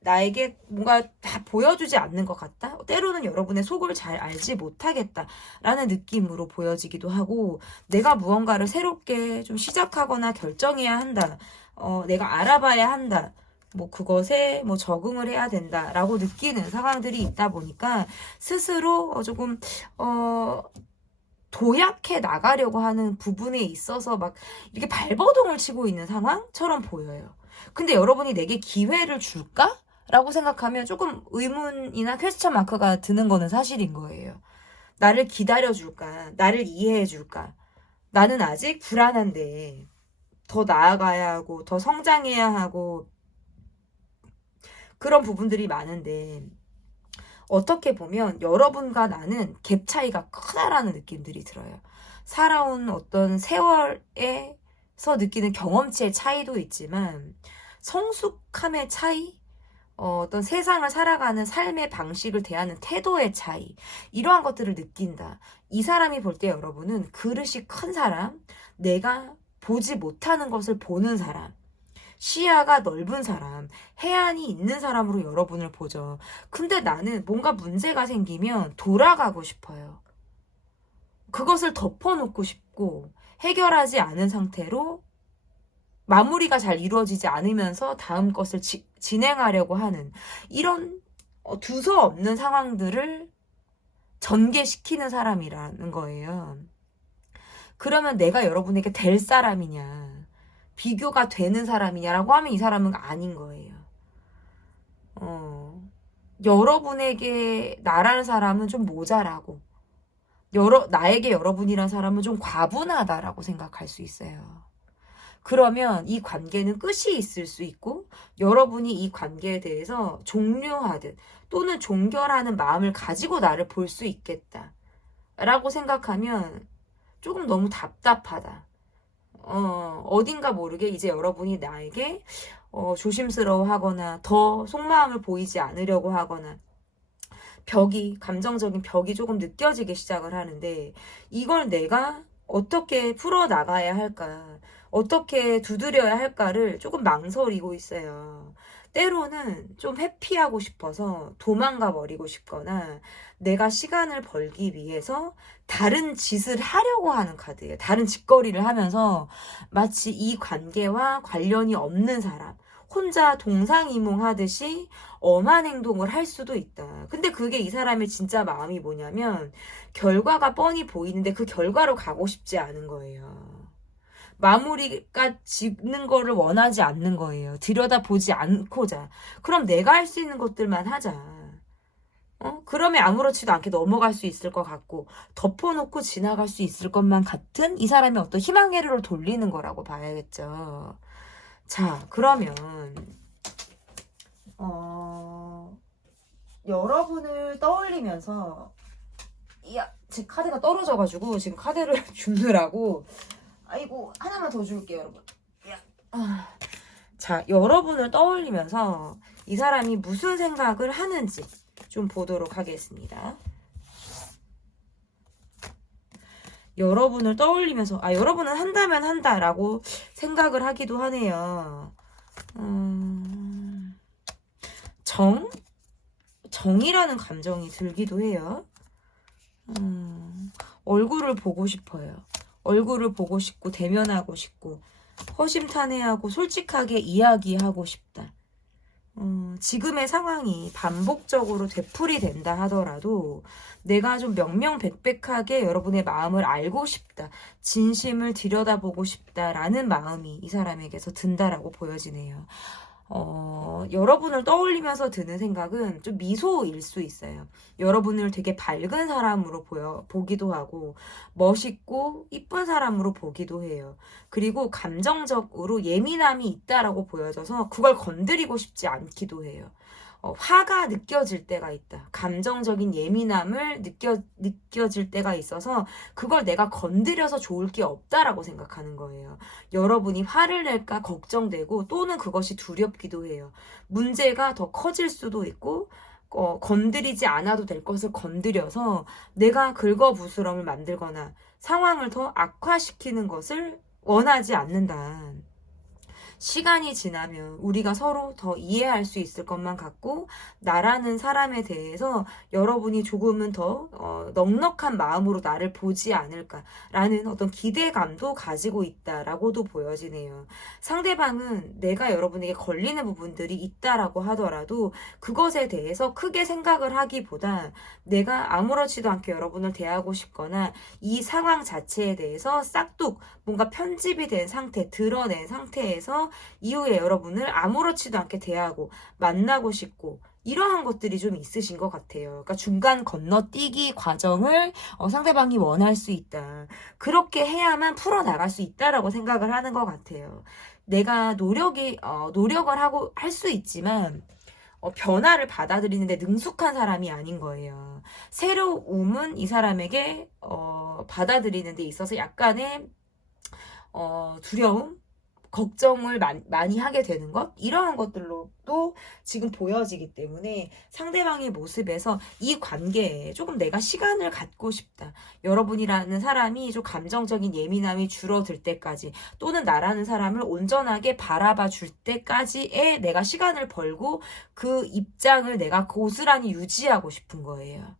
나에게 뭔가 다 보여주지 않는 것 같다? 때로는 여러분의 속을 잘 알지 못하겠다라는 느낌으로 보여지기도 하고 내가 무언가를 새롭게 좀 시작하거나 결정해야 한다. 내가 알아봐야 한다. 그것에 적응을 해야 된다라고 느끼는 상황들이 있다 보니까 스스로 조금 도약해 나가려고 하는 부분에 있어서 막 이렇게 발버둥을 치고 있는 상황처럼 보여요. 근데 여러분이 내게 기회를 줄까? 라고 생각하면 조금 의문이나 퀘스천 마크가 드는 거는 사실인 거예요. 나를 기다려줄까? 나를 이해해줄까? 나는 아직 불안한데 더 나아가야 하고 더 성장해야 하고 그런 부분들이 많은데 어떻게 보면 여러분과 나는 갭 차이가 크다라는 느낌들이 들어요. 살아온 어떤 세월에서 느끼는 경험치의 차이도 있지만 성숙함의 차이, 어떤 세상을 살아가는 삶의 방식을 대하는 태도의 차이 이러한 것들을 느낀다. 이 사람이 볼 때 여러분은 그릇이 큰 사람, 내가 보지 못하는 것을 보는 사람 시야가 넓은 사람, 해안이 있는 사람으로 여러분을 보죠. 근데 나는 뭔가 문제가 생기면 돌아가고 싶어요. 그것을 덮어놓고 싶고 해결하지 않은 상태로 마무리가 잘 이루어지지 않으면서 다음 것을 진행하려고 하는 이런 두서없는 상황들을 전개시키는 사람이라는 거예요. 그러면 내가 여러분에게 될 사람이냐, 비교가 되는 사람이냐라고 하면 이 사람은 아닌 거예요. 여러분에게 나라는 사람은 좀 모자라고, 나에게 여러분이란 사람은 좀 과분하다라고 생각할 수 있어요. 그러면 이 관계는 끝이 있을 수 있고 여러분이 이 관계에 대해서 종료하듯 또는 종결하는 마음을 가지고 나를 볼 수 있겠다 라고 생각하면 조금 너무 답답하다. 어딘가 모르게 이제 여러분이 나에게 조심스러워하거나 더 속마음을 보이지 않으려고 하거나 감정적인 벽이 조금 느껴지기 시작을 하는데, 이걸 내가 어떻게 풀어나가야 할까, 어떻게 두드려야 할까를 조금 망설이고 있어요. 때로는 좀 회피하고 싶어서 도망가 버리고 싶거나 내가 시간을 벌기 위해서 다른 짓을 하려고 하는 카드예요. 다른 짓거리를 하면서 마치 이 관계와 관련이 없는 사람, 혼자 동상이몽하듯이 엄한 행동을 할 수도 있다. 근데 그게 이 사람의 진짜 마음이 뭐냐면 결과가 뻔히 보이는데 그 결과로 가고 싶지 않은 거예요. 마무리가 짓는 거를 원하지 않는 거예요. 들여다보지 않고자. 그럼 내가 할 수 있는 것들만 하자. 그러면 아무렇지도 않게 넘어갈 수 있을 것 같고 덮어놓고 지나갈 수 있을 것만 같은 이 사람의 어떤 희망회로를 돌리는 거라고 봐야겠죠. 자, 그러면 여러분을 떠올리면서 제 카드가 떨어져가지고 지금 카드를 줍느라고, 아이고, 하나만 더 줄게요, 여러분. 자, 여러분을 떠올리면서 이 사람이 무슨 생각을 하는지 좀 보도록 하겠습니다. 여러분을 떠올리면서 여러분은 한다면 한다라고 생각을 하기도 하네요. 정이라는 감정이 들기도 해요. 얼굴을 보고 싶어요. 얼굴을 보고 싶고 대면하고 싶고 허심탄회하고 솔직하게 이야기하고 싶다. 지금의 상황이 반복적으로 되풀이된다 하더라도 내가 좀 명명백백하게 여러분의 마음을 알고 싶다, 진심을 들여다보고 싶다라는 마음이 이 사람에게서 든다라고 보여지네요. 여러분을 떠올리면서 드는 생각은 좀 미소일 수 있어요. 여러분을 되게 밝은 사람으로 보기도 하고 멋있고 이쁜 사람으로 보기도 해요. 그리고 감정적으로 예민함이 있다라고 보여져서 그걸 건드리고 싶지 않기도 해요. 화가 느껴질 때가 있다. 감정적인 예민함을 느껴질 때가 있어서 그걸 내가 건드려서 좋을 게 없다라고 생각하는 거예요. 여러분이 화를 낼까 걱정되고 또는 그것이 두렵기도 해요. 문제가 더 커질 수도 있고 건드리지 않아도 될 것을 건드려서 내가 긁어부스럼을 만들거나 상황을 더 악화시키는 것을 원하지 않는다. 시간이 지나면 우리가 서로 더 이해할 수 있을 것만 같고 나라는 사람에 대해서 여러분이 조금은 더 넉넉한 마음으로 나를 보지 않을까라는 어떤 기대감도 가지고 있다라고도 보여지네요. 상대방은 내가 여러분에게 걸리는 부분들이 있다라고 하더라도 그것에 대해서 크게 생각을 하기보다 내가 아무렇지도 않게 여러분을 대하고 싶거나 이 상황 자체에 대해서 싹둑 뭔가 편집이 된 상태, 드러낸 상태에서 이후에 여러분을 아무렇지도 않게 대하고 만나고 싶고 이러한 것들이 좀 있으신 것 같아요. 그러니까 중간 건너뛰기 과정을 상대방이 원할 수 있다. 그렇게 해야만 풀어나갈 수 있다라고 생각을 하는 것 같아요. 내가 노력을 하고 할 수 있지만 변화를 받아들이는데 능숙한 사람이 아닌 거예요. 새로움은 이 사람에게 받아들이는 데 있어서 약간의 두려움, 걱정을 많이 하게 되는 것, 이러한 것들로도 지금 보여지기 때문에 상대방의 모습에서 이 관계에 조금 내가 시간을 갖고 싶다. 여러분이라는 사람이 좀 감정적인 예민함이 줄어들 때까지, 또는 나라는 사람을 온전하게 바라봐 줄 때까지의 내가 시간을 벌고 그 입장을 내가 고스란히 유지하고 싶은 거예요.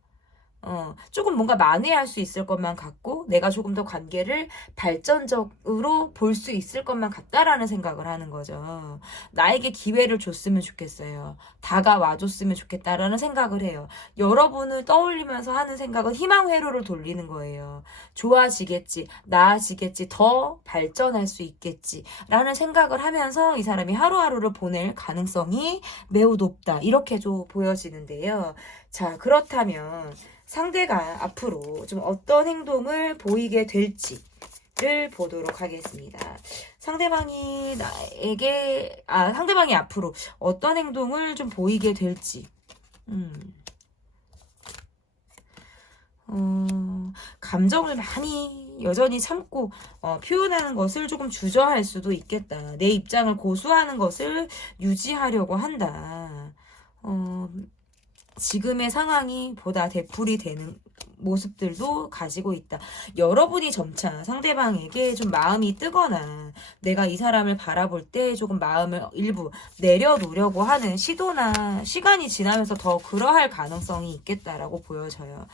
조금 뭔가 만회할 수 있을 것만 같고, 내가 조금 더 관계를 발전적으로 볼 수 있을 것만 같다라는 생각을 하는 거죠. 나에게 기회를 줬으면 좋겠어요. 다가와 줬으면 좋겠다라는 생각을 해요. 여러분을 떠올리면서 하는 생각은 희망 회로를 돌리는 거예요. 좋아지겠지, 나아지겠지, 더 발전할 수 있겠지 라는 생각을 하면서 이 사람이 하루하루를 보낼 가능성이 매우 높다, 이렇게 좀 보여지는데요. 자, 그렇다면 상대가 앞으로 좀 어떤 행동을 보이게 될지를 보도록 하겠습니다. 상대방이 상대방이 앞으로 어떤 행동을 좀 보이게 될지. 감정을 많이 여전히 참고 표현하는 것을 조금 주저할 수도 있겠다. 내 입장을 고수하는 것을 유지하려고 한다. 지금의 상황이 보다 되풀이 되는 모습들도 가지고 있다. 여러분이 점차 상대방에게 좀 마음이 뜨거나 내가 이 사람을 바라볼 때 조금 마음을 일부 내려놓으려고 하는 시도나 시간이 지나면서 더 그러할 가능성이 있겠다라고 보여져요.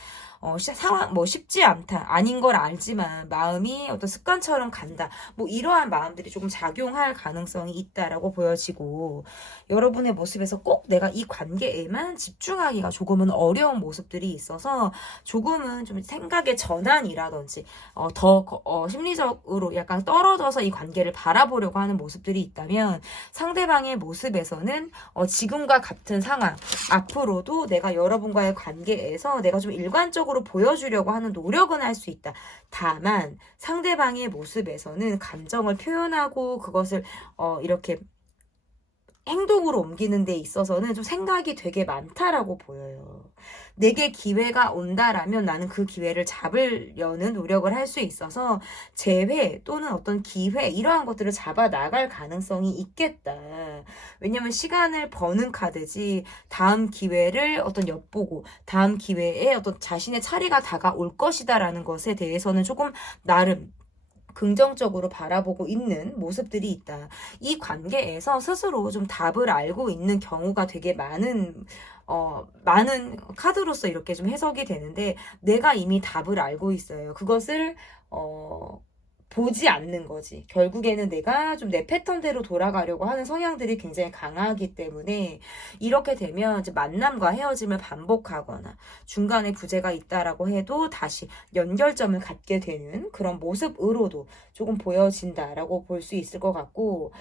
상황 쉽지 않다, 아닌 걸 알지만 마음이 어떤 습관처럼 간다, 이러한 마음들이 조금 작용할 가능성이 있다라고 보여지고, 여러분의 모습에서 꼭 내가 이 관계에만 집중하기가 조금은 어려운 모습들이 있어서 조금은 좀 생각의 전환이라든지 더 심리적으로 약간 떨어져서 이 관계를 바라보려고 하는 모습들이 있다면, 상대방의 모습에서는 지금과 같은 상황, 앞으로도 내가 여러분과의 관계에서 내가 좀 일관적으로 보여주려고 하는 노력은 할 수 있다. 다만 상대방의 모습에서는 감정을 표현하고 그것을 이렇게 행동으로 옮기는 데 있어서는 좀 생각이 되게 많다라고 보여요. 내게 기회가 온다라면 나는 그 기회를 잡으려는 노력을 할 수 있어서 재회 또는 어떤 기회, 이러한 것들을 잡아 나갈 가능성이 있겠다. 왜냐면 시간을 버는 카드지, 다음 기회를 어떤 엿보고 다음 기회에 어떤 자신의 차례가 다가올 것이다라는 것에 대해서는 조금 나름 긍정적으로 바라보고 있는 모습들이 있다. 이 관계에서 스스로 좀 답을 알고 있는 경우가 되게 많은 카드로서 이렇게 좀 해석이 되는데, 내가 이미 답을 알고 있어요. 그것을 보지 않는 거지. 결국에는 내가 좀 내 패턴대로 돌아가려고 하는 성향들이 굉장히 강하기 때문에, 이렇게 되면 이제 만남과 헤어짐을 반복하거나 중간에 부재가 있다라고 해도 다시 연결점을 갖게 되는 그런 모습으로도 조금 보여진다라고 볼 수 있을 것 같고,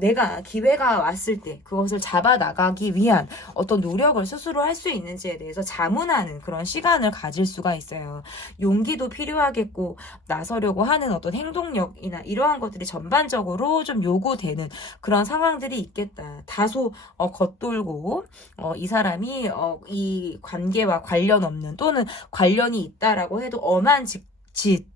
내가 기회가 왔을 때 그것을 잡아 나가기 위한 어떤 노력을 스스로 할 수 있는지에 대해서 자문하는 그런 시간을 가질 수가 있어요. 용기도 필요하겠고, 나서려고 하는 어떤 행동력이나 이러한 것들이 전반적으로 좀 요구되는 그런 상황들이 있겠다. 다소 겉돌고 이 사람이 이 관계와 관련 없는 또는 관련이 있다라고 해도 엄한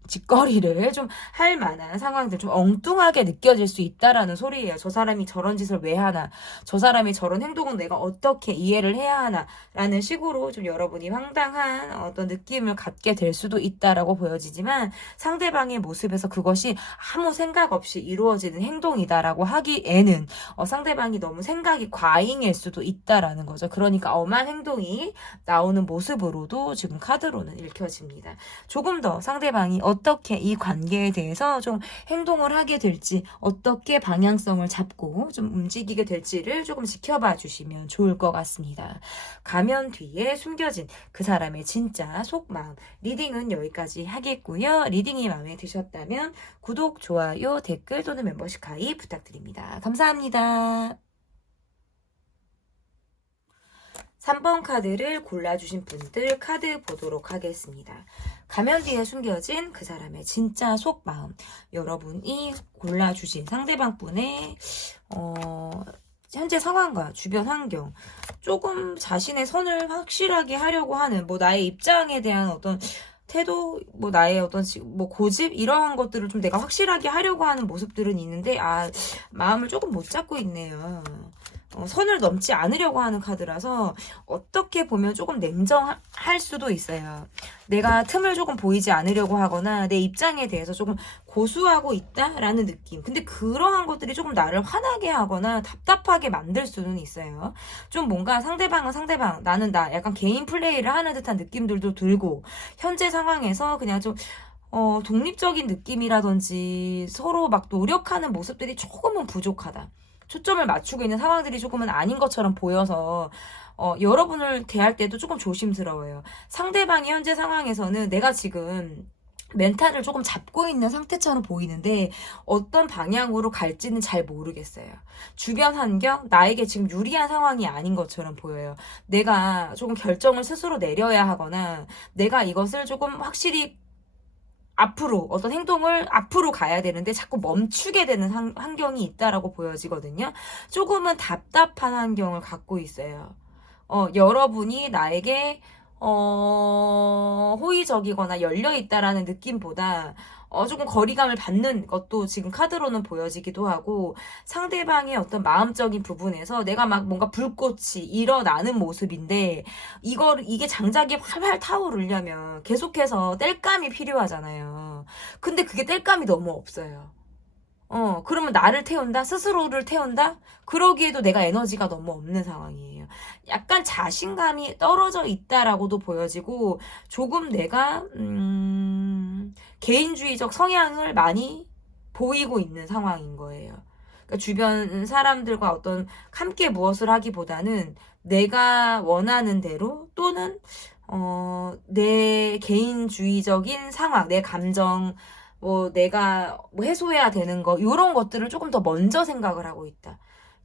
짓거리를 좀 할 만한 상황들, 좀 엉뚱하게 느껴질 수 있다라는 소리예요. 저 사람이 저런 짓을 왜 하나, 저 사람이 저런 행동은 내가 어떻게 이해를 해야 하나 라는 식으로 좀 여러분이 황당한 어떤 느낌을 갖게 될 수도 있다라고 보여지지만, 상대방의 모습에서 그것이 아무 생각 없이 이루어지는 행동이다라고 하기에는 상대방이 너무 생각이 과잉일 수도 있다라는 거죠. 그러니까 엄한 행동이 나오는 모습으로도 지금 카드로는 읽혀집니다. 조금 더 상대방이 어떻게 이 관계에 대해서 좀 행동을 하게 될지, 어떻게 방향성을 잡고 좀 움직이게 될지를 조금 지켜봐 주시면 좋을 것 같습니다. 가면 뒤에 숨겨진 그 사람의 진짜 속마음, 리딩은 여기까지 하겠고요. 리딩이 마음에 드셨다면 구독, 좋아요, 댓글 또는 멤버십 가입 부탁드립니다. 감사합니다. 3번 카드를 골라주신 분들 카드 보도록 하겠습니다. 가면 뒤에 숨겨진 그 사람의 진짜 속마음, 여러분이 골라주신 상대방분의 현재 상황과 주변 환경, 조금 자신의 선을 확실하게 하려고 하는, 나의 입장에 대한 어떤 태도, 뭐 나의 어떤 뭐 고집 이러한 것들을 좀 내가 확실하게 하려고 하는 모습들은 있는데 마음을 조금 못 잡고 있네요. 선을 넘지 않으려고 하는 카드라서 어떻게 보면 조금 냉정할 수도 있어요. 내가 틈을 조금 보이지 않으려고 하거나 내 입장에 대해서 조금 고수하고 있다라는 느낌. 근데 그러한 것들이 조금 나를 화나게 하거나 답답하게 만들 수는 있어요. 좀 뭔가 상대방은 상대방, 나는 나, 약간 개인 플레이를 하는 듯한 느낌들도 들고, 현재 상황에서 그냥 좀 독립적인 느낌이라든지 서로 막 노력하는 모습들이 조금은 부족하다. 초점을 맞추고 있는 상황들이 조금은 아닌 것처럼 보여서 여러분을 대할 때도 조금 조심스러워요. 상대방이 현재 상황에서는 내가 지금 멘탈을 조금 잡고 있는 상태처럼 보이는데 어떤 방향으로 갈지는 잘 모르겠어요. 주변 환경, 나에게 지금 유리한 상황이 아닌 것처럼 보여요. 내가 조금 결정을 스스로 내려야 하거나 내가 이것을 조금 확실히 앞으로 어떤 행동을 앞으로 가야 되는데 자꾸 멈추게 되는 환경이 있다라고 보여지거든요. 조금은 답답한 환경을 갖고 있어요. 여러분이 나에게 호의적이거나 열려 있다라는 느낌보다 조금 거리감을 받는 것도 지금 카드로는 보여지기도 하고, 상대방의 어떤 마음적인 부분에서 내가 막 뭔가 불꽃이 일어나는 모습인데 이게 장작이 활활 타오르려면 계속해서 땔감이 필요하잖아요. 근데 그게 땔감이 너무 없어요. 그러면 나를 태운다? 스스로를 태운다? 그러기에도 내가 에너지가 너무 없는 상황이에요. 약간 자신감이 떨어져 있다라고도 보여지고, 조금 내가, 개인주의적 성향을 많이 보이고 있는 상황인 거예요. 그러니까 주변 사람들과 어떤 함께 무엇을 하기보다는 내가 원하는 대로 또는, 내 개인주의적인 상황, 내 감정, 뭐 내가 뭐 해소해야 되는 거 이런 것들을 조금 더 먼저 생각을 하고 있다.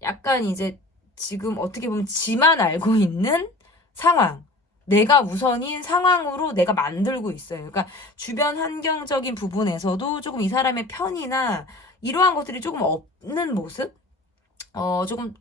약간 이제 지금 어떻게 보면 지만 알고 있는 상황, 내가 우선인 상황으로 내가 만들고 있어요. 그러니까 주변 환경적인 부분에서도 조금 이 사람의 편이나 이러한 것들이 조금 없는 모습? 조금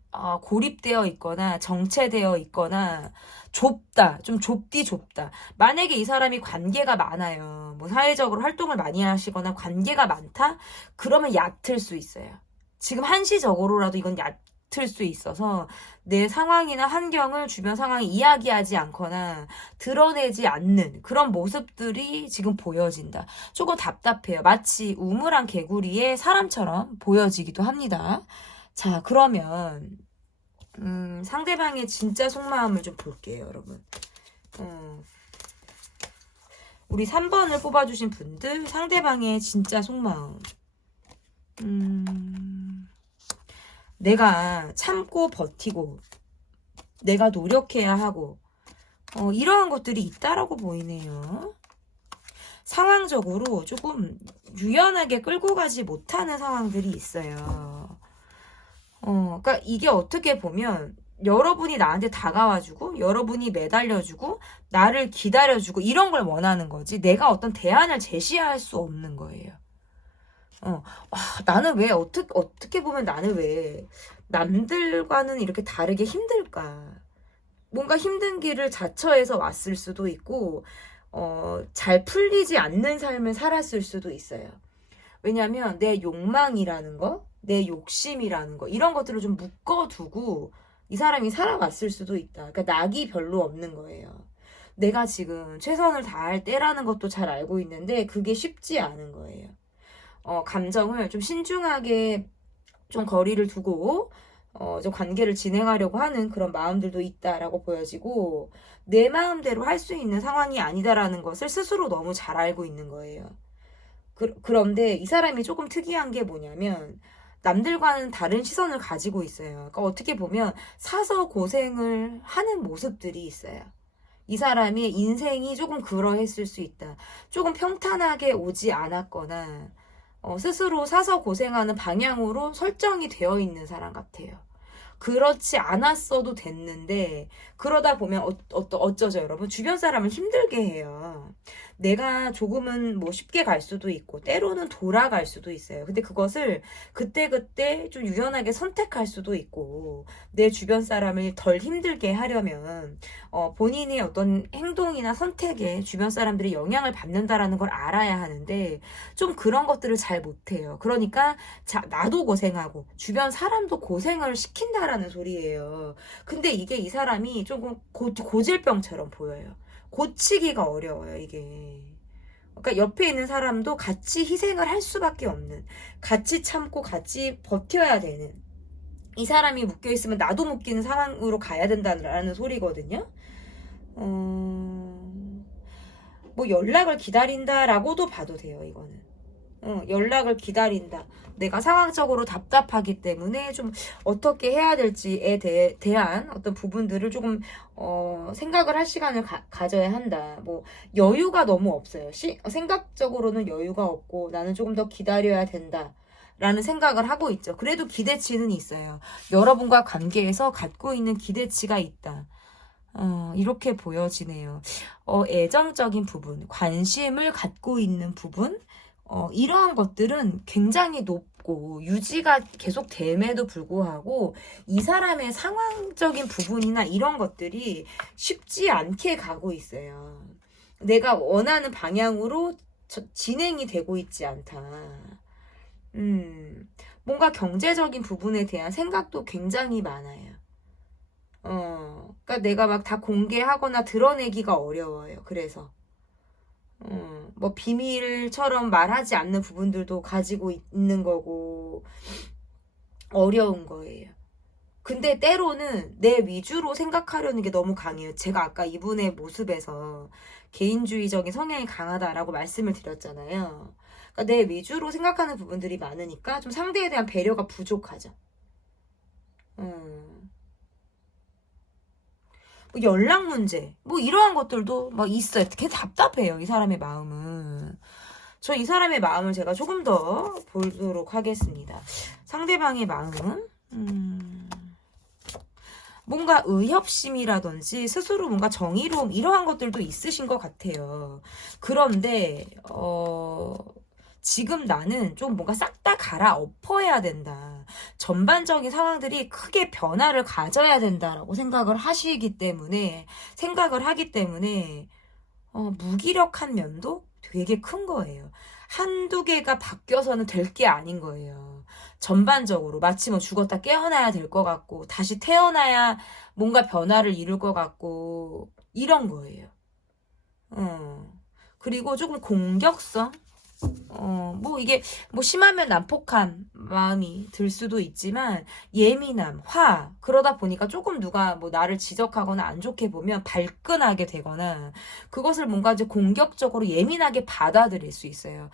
고립되어 있거나 정체되어 있거나 좁다. 좀 좁다. 만약에 이 사람이 관계가 많아요. 뭐 사회적으로 활동을 많이 하시거나 관계가 많다? 그러면 얕을 수 있어요. 지금 한시적으로라도 이건 얕을 수 있어서 내 상황이나 환경을 주변 상황에 이야기하지 않거나 드러내지 않는 그런 모습들이 지금 보여진다. 조금 답답해요. 마치 우물안 개구리의 사람처럼 보여지기도 합니다. 자, 그러면 상대방의 진짜 속마음을 좀 볼게요, 여러분. 우리 3번을 뽑아주신 분들, 상대방의 진짜 속마음. 내가 참고 버티고, 내가 노력해야 하고, 이러한 것들이 있다라고 보이네요. 상황적으로 조금 유연하게 끌고 가지 못하는 상황들이 있어요. 그러니까 이게 어떻게 보면 여러분이 나한테 다가와주고 여러분이 매달려주고 나를 기다려주고 이런 걸 원하는 거지, 내가 어떤 대안을 제시할 수 없는 거예요. 나는 왜 어떻게 보면 나는 왜 남들과는 이렇게 다르게 힘들까? 뭔가 힘든 길을 자처해서 왔을 수도 있고 잘 풀리지 않는 삶을 살았을 수도 있어요. 왜냐면 내 욕망이라는 거, 내 욕심이라는 거, 이런 것들을 좀 묶어두고 이 사람이 살아왔을 수도 있다. 그러니까 낙이 별로 없는 거예요. 내가 지금 최선을 다할 때라는 것도 잘 알고 있는데 그게 쉽지 않은 거예요. 감정을 좀 신중하게 좀 거리를 두고 좀 관계를 진행하려고 하는 그런 마음들도 있다라고 보여지고, 내 마음대로 할 수 있는 상황이 아니다라는 것을 스스로 너무 잘 알고 있는 거예요. 그런데 이 사람이 조금 특이한 게 뭐냐면 남들과는 다른 시선을 가지고 있어요. 그러니까 어떻게 보면 사서 고생을 하는 모습들이 있어요. 이 사람의 인생이 조금 그러했을 수 있다. 조금 평탄하게 오지 않았거나 스스로 사서 고생하는 방향으로 설정이 되어 있는 사람 같아요. 그렇지 않았어도 됐는데 그러다 보면 어쩌죠, 여러분? 주변 사람을 힘들게 해요. 내가 조금은 뭐 쉽게 갈 수도 있고 때로는 돌아갈 수도 있어요. 근데 그것을 그때그때 좀 유연하게 선택할 수도 있고 내 주변 사람을 덜 힘들게 하려면 본인의 어떤 행동이나 선택에 주변 사람들이 영향을 받는다라는 걸 알아야 하는데 좀 그런 것들을 잘 못해요. 그러니까 나도 고생하고 주변 사람도 고생을 시킨다라는 소리예요. 근데 이게 이 사람이 조금 고질병처럼 보여요. 고치기가 어려워요, 이게. 그러니까 옆에 있는 사람도 같이 희생을 할 수밖에 없는, 같이 참고 같이 버텨야 되는, 이 사람이 묶여있으면 나도 묶이는 상황으로 가야 된다는 소리거든요. 뭐 연락을 기다린다라고도 봐도 돼요, 이거는. 연락을 기다린다. 내가 상황적으로 답답하기 때문에 좀 어떻게 해야 될지에 대한 어떤 부분들을 조금 생각을 할 시간을 가져야 한다. 뭐 여유가 너무 없어요. 생각적으로는 여유가 없고 나는 조금 더 기다려야 된다. 라는 생각을 하고 있죠. 그래도 기대치는 있어요. 여러분과 관계에서 갖고 있는 기대치가 있다. 이렇게 보여지네요. 애정적인 부분, 관심을 갖고 있는 부분, 이러한 것들은 굉장히 높고 유지가 계속 됨에도 불구하고 이 사람의 상황적인 부분이나 이런 것들이 쉽지 않게 가고 있어요. 내가 원하는 방향으로 진행이 되고 있지 않다. 뭔가 경제적인 부분에 대한 생각도 굉장히 많아요. 그러니까 내가 막 다 공개하거나 드러내기가 어려워요. 그래서. 뭐 비밀처럼 말하지 않는 부분들도 가지고 있는 거고 어려운 거예요. 근데 때로는 내 위주로 생각하려는 게 너무 강해요. 제가 아까 이분의 모습에서 개인주의적인 성향이 강하다라고 말씀을 드렸잖아요. 그러니까 내 위주로 생각하는 부분들이 많으니까 좀 상대에 대한 배려가 부족하죠. 뭐 연락 문제, 뭐 이러한 것들도 막 있어요. 되게 답답해요, 이 사람의 마음은. 저 이 사람의 마음을 제가 조금 더 보도록 하겠습니다. 상대방의 마음은 뭔가 의협심이라든지 스스로 뭔가 정의로움 이러한 것들도 있으신 것 같아요. 그런데 지금 나는 좀 뭔가 싹 다 갈아엎어야 된다. 전반적인 상황들이 크게 변화를 가져야 된다라고 생각을 하기 때문에 무기력한 면도 되게 큰 거예요. 한두 개가 바뀌어서는 될 게 아닌 거예요. 전반적으로 마치 뭐 죽었다 깨어나야 될 것 같고 다시 태어나야 뭔가 변화를 이룰 것 같고 이런 거예요. 그리고 조금 공격성 뭐 이게 뭐 심하면 난폭한 마음이 들 수도 있지만 예민함, 그러다 보니까 조금 누가 뭐 나를 지적하거나 안 좋게 보면 발끈하게 되거나 그것을 뭔가 이제 공격적으로 예민하게 받아들일 수 있어요.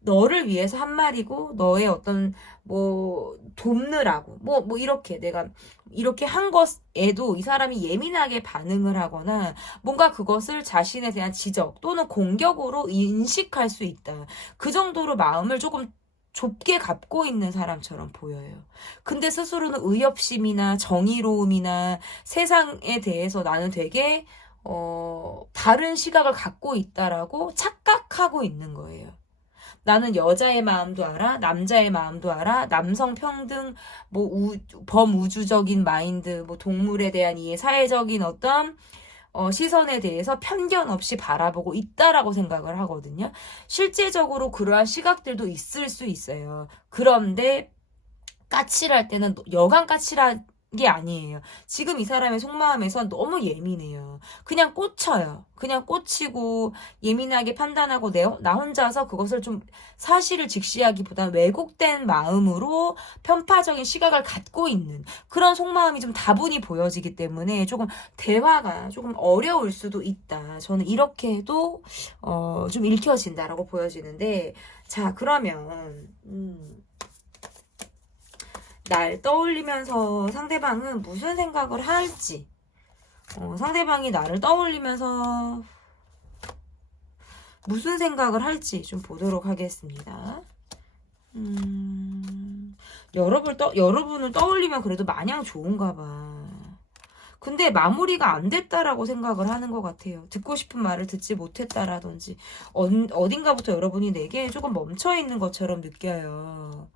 너를 위해서 한 말이고 너의 어떤 뭐 돕느라고 뭐 이렇게 내가 이렇게 한 것에도 이 사람이 예민하게 반응을 하거나 뭔가 그것을 자신에 대한 지적 또는 공격으로 인식할 수 있다. 그 정도로 마음을 조금 좁게 갖고 있는 사람처럼 보여요. 근데 스스로는 의협심이나 정의로움이나 세상에 대해서 나는 되게 바른 시각을 갖고 있다라고 착각하고 있는 거예요. 나는 여자의 마음도 알아, 남자의 마음도 알아, 남성 평등, 뭐 범우주적인 마인드, 뭐 동물에 대한 이해, 사회적인 어떤 시선에 대해서 편견 없이 바라보고 있다라고 생각을 하거든요. 실제적으로 그러한 시각들도 있을 수 있어요. 그런데 까칠할 때는 여간 까칠한 게 아니에요. 지금 이 사람의 속마음에서 너무 예민해요. 그냥 꽂혀요. 그냥 꽂히고 예민하게 판단하고 나 혼자서 그것을 좀 사실을 직시하기보다 왜곡된 마음으로 편파적인 시각을 갖고 있는 그런 속마음이 좀 다분히 보여지기 때문에 조금 대화가 조금 어려울 수도 있다. 저는 이렇게도 좀 읽혀진다라고 보여지는데 자 그러면 날 떠올리면서 상대방은 무슨 생각을 할지 상대방이 나를 떠올리면서 무슨 생각을 할지 좀 보도록 하겠습니다. 여러분을 떠올리면 그래도 마냥 좋은가 봐. 근데 마무리가 안 됐다라고 생각을 하는 것 같아요. 듣고 싶은 말을 듣지 못했다라든지 어딘가부터 여러분이 내게 조금 멈춰있는 것처럼 느껴요.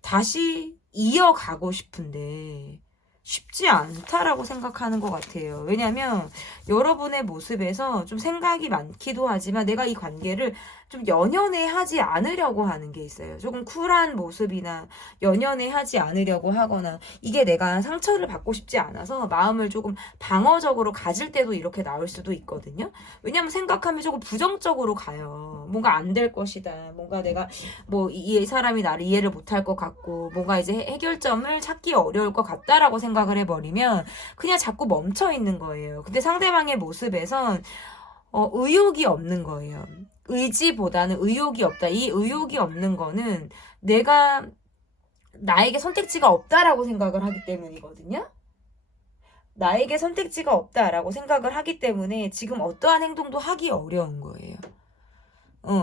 다시 이어가고 싶은데 쉽지 않다라고 생각하는 것 같아요. 왜냐면 여러분의 모습에서 좀 생각이 많기도 하지만 내가 이 관계를 좀 연연해 하지 않으려고 하는 게 있어요. 조금 쿨한 모습이나 연연해 하지 않으려고 하거나 이게 내가 상처를 받고 싶지 않아서 마음을 조금 방어적으로 가질 때도 이렇게 나올 수도 있거든요. 왜냐면 생각하면 조금 부정적으로 가요. 뭔가 안 될 것이다. 뭔가 내가 뭐 이 사람이 나를 이해를 못할 것 같고 뭔가 이제 해결점을 찾기 어려울 것 같다라고 생각을 해버리면 그냥 자꾸 멈춰 있는 거예요. 근데 상대방의 모습에선 의욕이 없는 거예요. 의지보다는 의욕이 없다. 이 의욕이 없는 거는 내가 나에게 선택지가 없다라고 생각을 하기 때문이거든요. 나에게 선택지가 없다라고 생각을 하기 때문에 지금 어떠한 행동도 하기 어려운 거예요.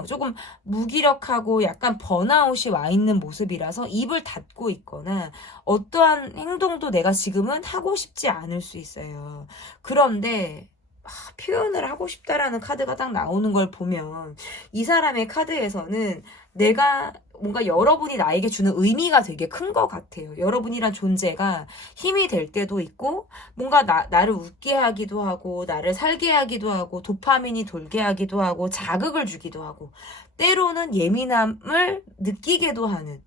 조금 무기력하고 약간 번아웃이 와 있는 모습이라서 입을 닫고 있거나 어떠한 행동도 내가 지금은 하고 싶지 않을 수 있어요. 그런데 표현을 하고 싶다라는 카드가 딱 나오는 걸 보면 이 사람의 카드에서는 내가 뭔가 여러분이 나에게 주는 의미가 되게 큰 것 같아요. 여러분이란 존재가 힘이 될 때도 있고 뭔가 나를 웃게 하기도 하고 나를 살게 하기도 하고 도파민이 돌게 하기도 하고 자극을 주기도 하고 때로는 예민함을 느끼게도 하는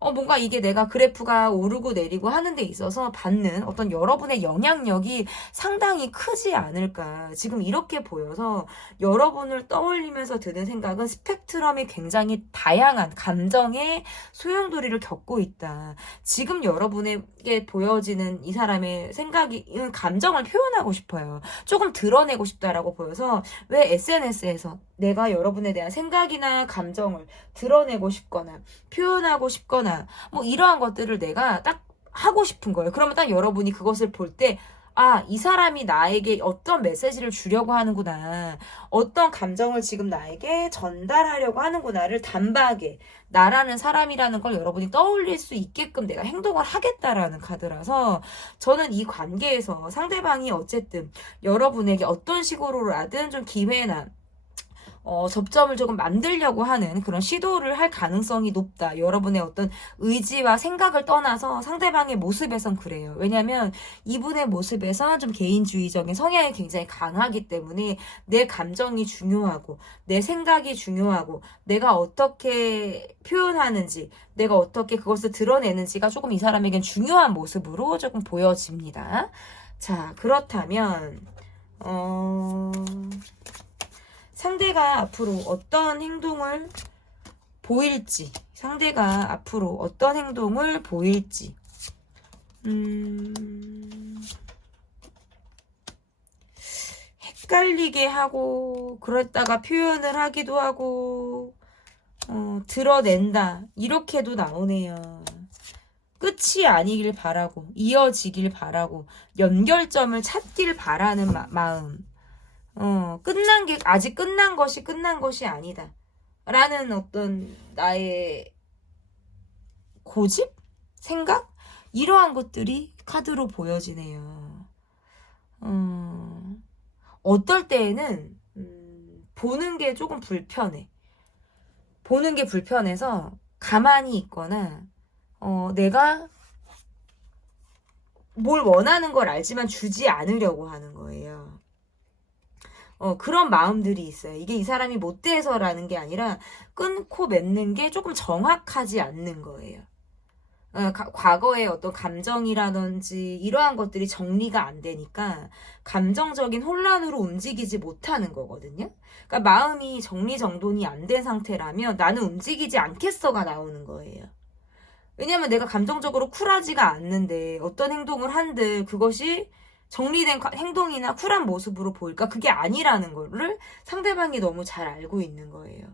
뭔가 이게 내가 그래프가 오르고 내리고 하는 데 있어서 받는 어떤 여러분의 영향력이 상당히 크지 않을까. 지금 이렇게 보여서 여러분을 떠올리면서 드는 생각은 스펙트럼이 굉장히 다양한 감정의 소용돌이를 겪고 있다. 지금 여러분에게 보여지는 이 사람의 생각이, 감정을 표현하고 싶어요. 조금 드러내고 싶다라고 보여서 왜 SNS에서 내가 여러분에 대한 생각이나 감정을 드러내고 싶거나 표현하고 싶거나 뭐 이러한 것들을 내가 딱 하고 싶은 거예요. 그러면 딱 여러분이 그것을 볼 때 이 사람이 나에게 어떤 메시지를 주려고 하는구나. 어떤 감정을 지금 나에게 전달하려고 하는구나를 단박에 나라는 사람이라는 걸 여러분이 떠올릴 수 있게끔 내가 행동을 하겠다라는 카드라서 저는 이 관계에서 상대방이 어쨌든 여러분에게 어떤 식으로라든 좀 기회나 접점을 조금 만들려고 하는 그런 시도를 할 가능성이 높다. 여러분의 어떤 의지와 생각을 떠나서 상대방의 모습에선 그래요. 왜냐면 이분의 모습에선 좀 개인주의적인 성향이 굉장히 강하기 때문에 내 감정이 중요하고 내 생각이 중요하고 내가 어떻게 표현하는지 내가 어떻게 그것을 드러내는지가 조금 이 사람에겐 중요한 모습으로 조금 보여집니다. 자, 그렇다면 상대가 앞으로 어떤 행동을 보일지, 상대가 앞으로 어떤 행동을 보일지, 헷갈리게 하고, 그랬다가 표현을 하기도 하고, 드러낸다. 이렇게도 나오네요. 끝이 아니길 바라고, 이어지길 바라고, 연결점을 찾길 바라는 마음. 아직 끝난 것이 아니다. 라는 어떤 나의 고집? 생각? 이러한 것들이 카드로 보여지네요. 어떨 때에는, 보는 게 조금 불편해. 보는 게 불편해서 가만히 있거나, 내가 뭘 원하는 걸 알지만 주지 않으려고 하는 거예요. 그런 마음들이 있어요. 이게 이 사람이 못돼서라는 게 아니라 끊고 맺는 게 조금 정확하지 않는 거예요. 과거의 어떤 감정이라든지 이러한 것들이 정리가 안 되니까 감정적인 혼란으로 움직이지 못하는 거거든요. 그러니까 마음이 정리정돈이 안 된 상태라면 나는 움직이지 않겠어가 나오는 거예요. 왜냐면 내가 감정적으로 쿨하지가 않는데 어떤 행동을 한들 그것이 정리된 행동이나 쿨한 모습으로 보일까? 그게 아니라는 거를 상대방이 너무 잘 알고 있는 거예요.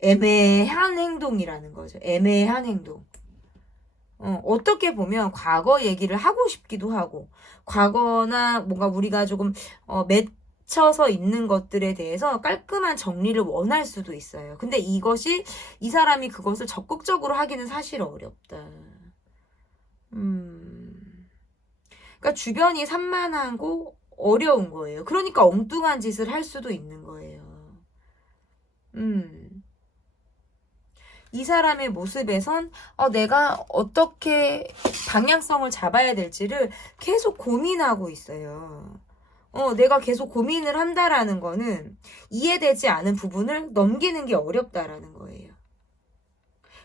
애매한 행동이라는 거죠. 애매한 행동. 어떻게 보면 과거 얘기를 하고 싶기도 하고 과거나 뭔가 우리가 조금 맺혀서 있는 것들에 대해서 깔끔한 정리를 원할 수도 있어요. 근데 이것이 이 사람이 그것을 적극적으로 하기는 사실 어렵다. 그러니까 주변이 산만하고 어려운 거예요. 그러니까 엉뚱한 짓을 할 수도 있는 거예요. 이 사람의 모습에선 내가 어떻게 방향성을 잡아야 될지를 계속 고민하고 있어요. 내가 계속 고민을 한다라는 거는 이해되지 않은 부분을 넘기는 게 어렵다라는 거예요.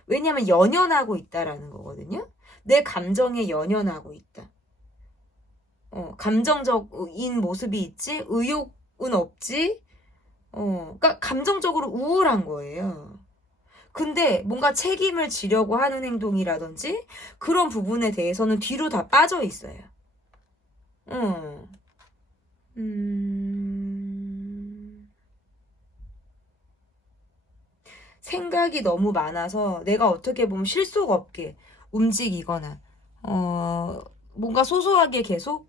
왜냐하면 연연하고 있다라는 거거든요. 내 감정에 연연하고 있다. 감정적인 모습이 있지, 의욕은 없지, 그러니까 감정적으로 우울한 거예요. 근데 뭔가 책임을 지려고 하는 행동이라든지 그런 부분에 대해서는 뒤로 다 빠져 있어요. 생각이 너무 많아서 내가 어떻게 보면 실속 없게 움직이거나 뭔가 소소하게 계속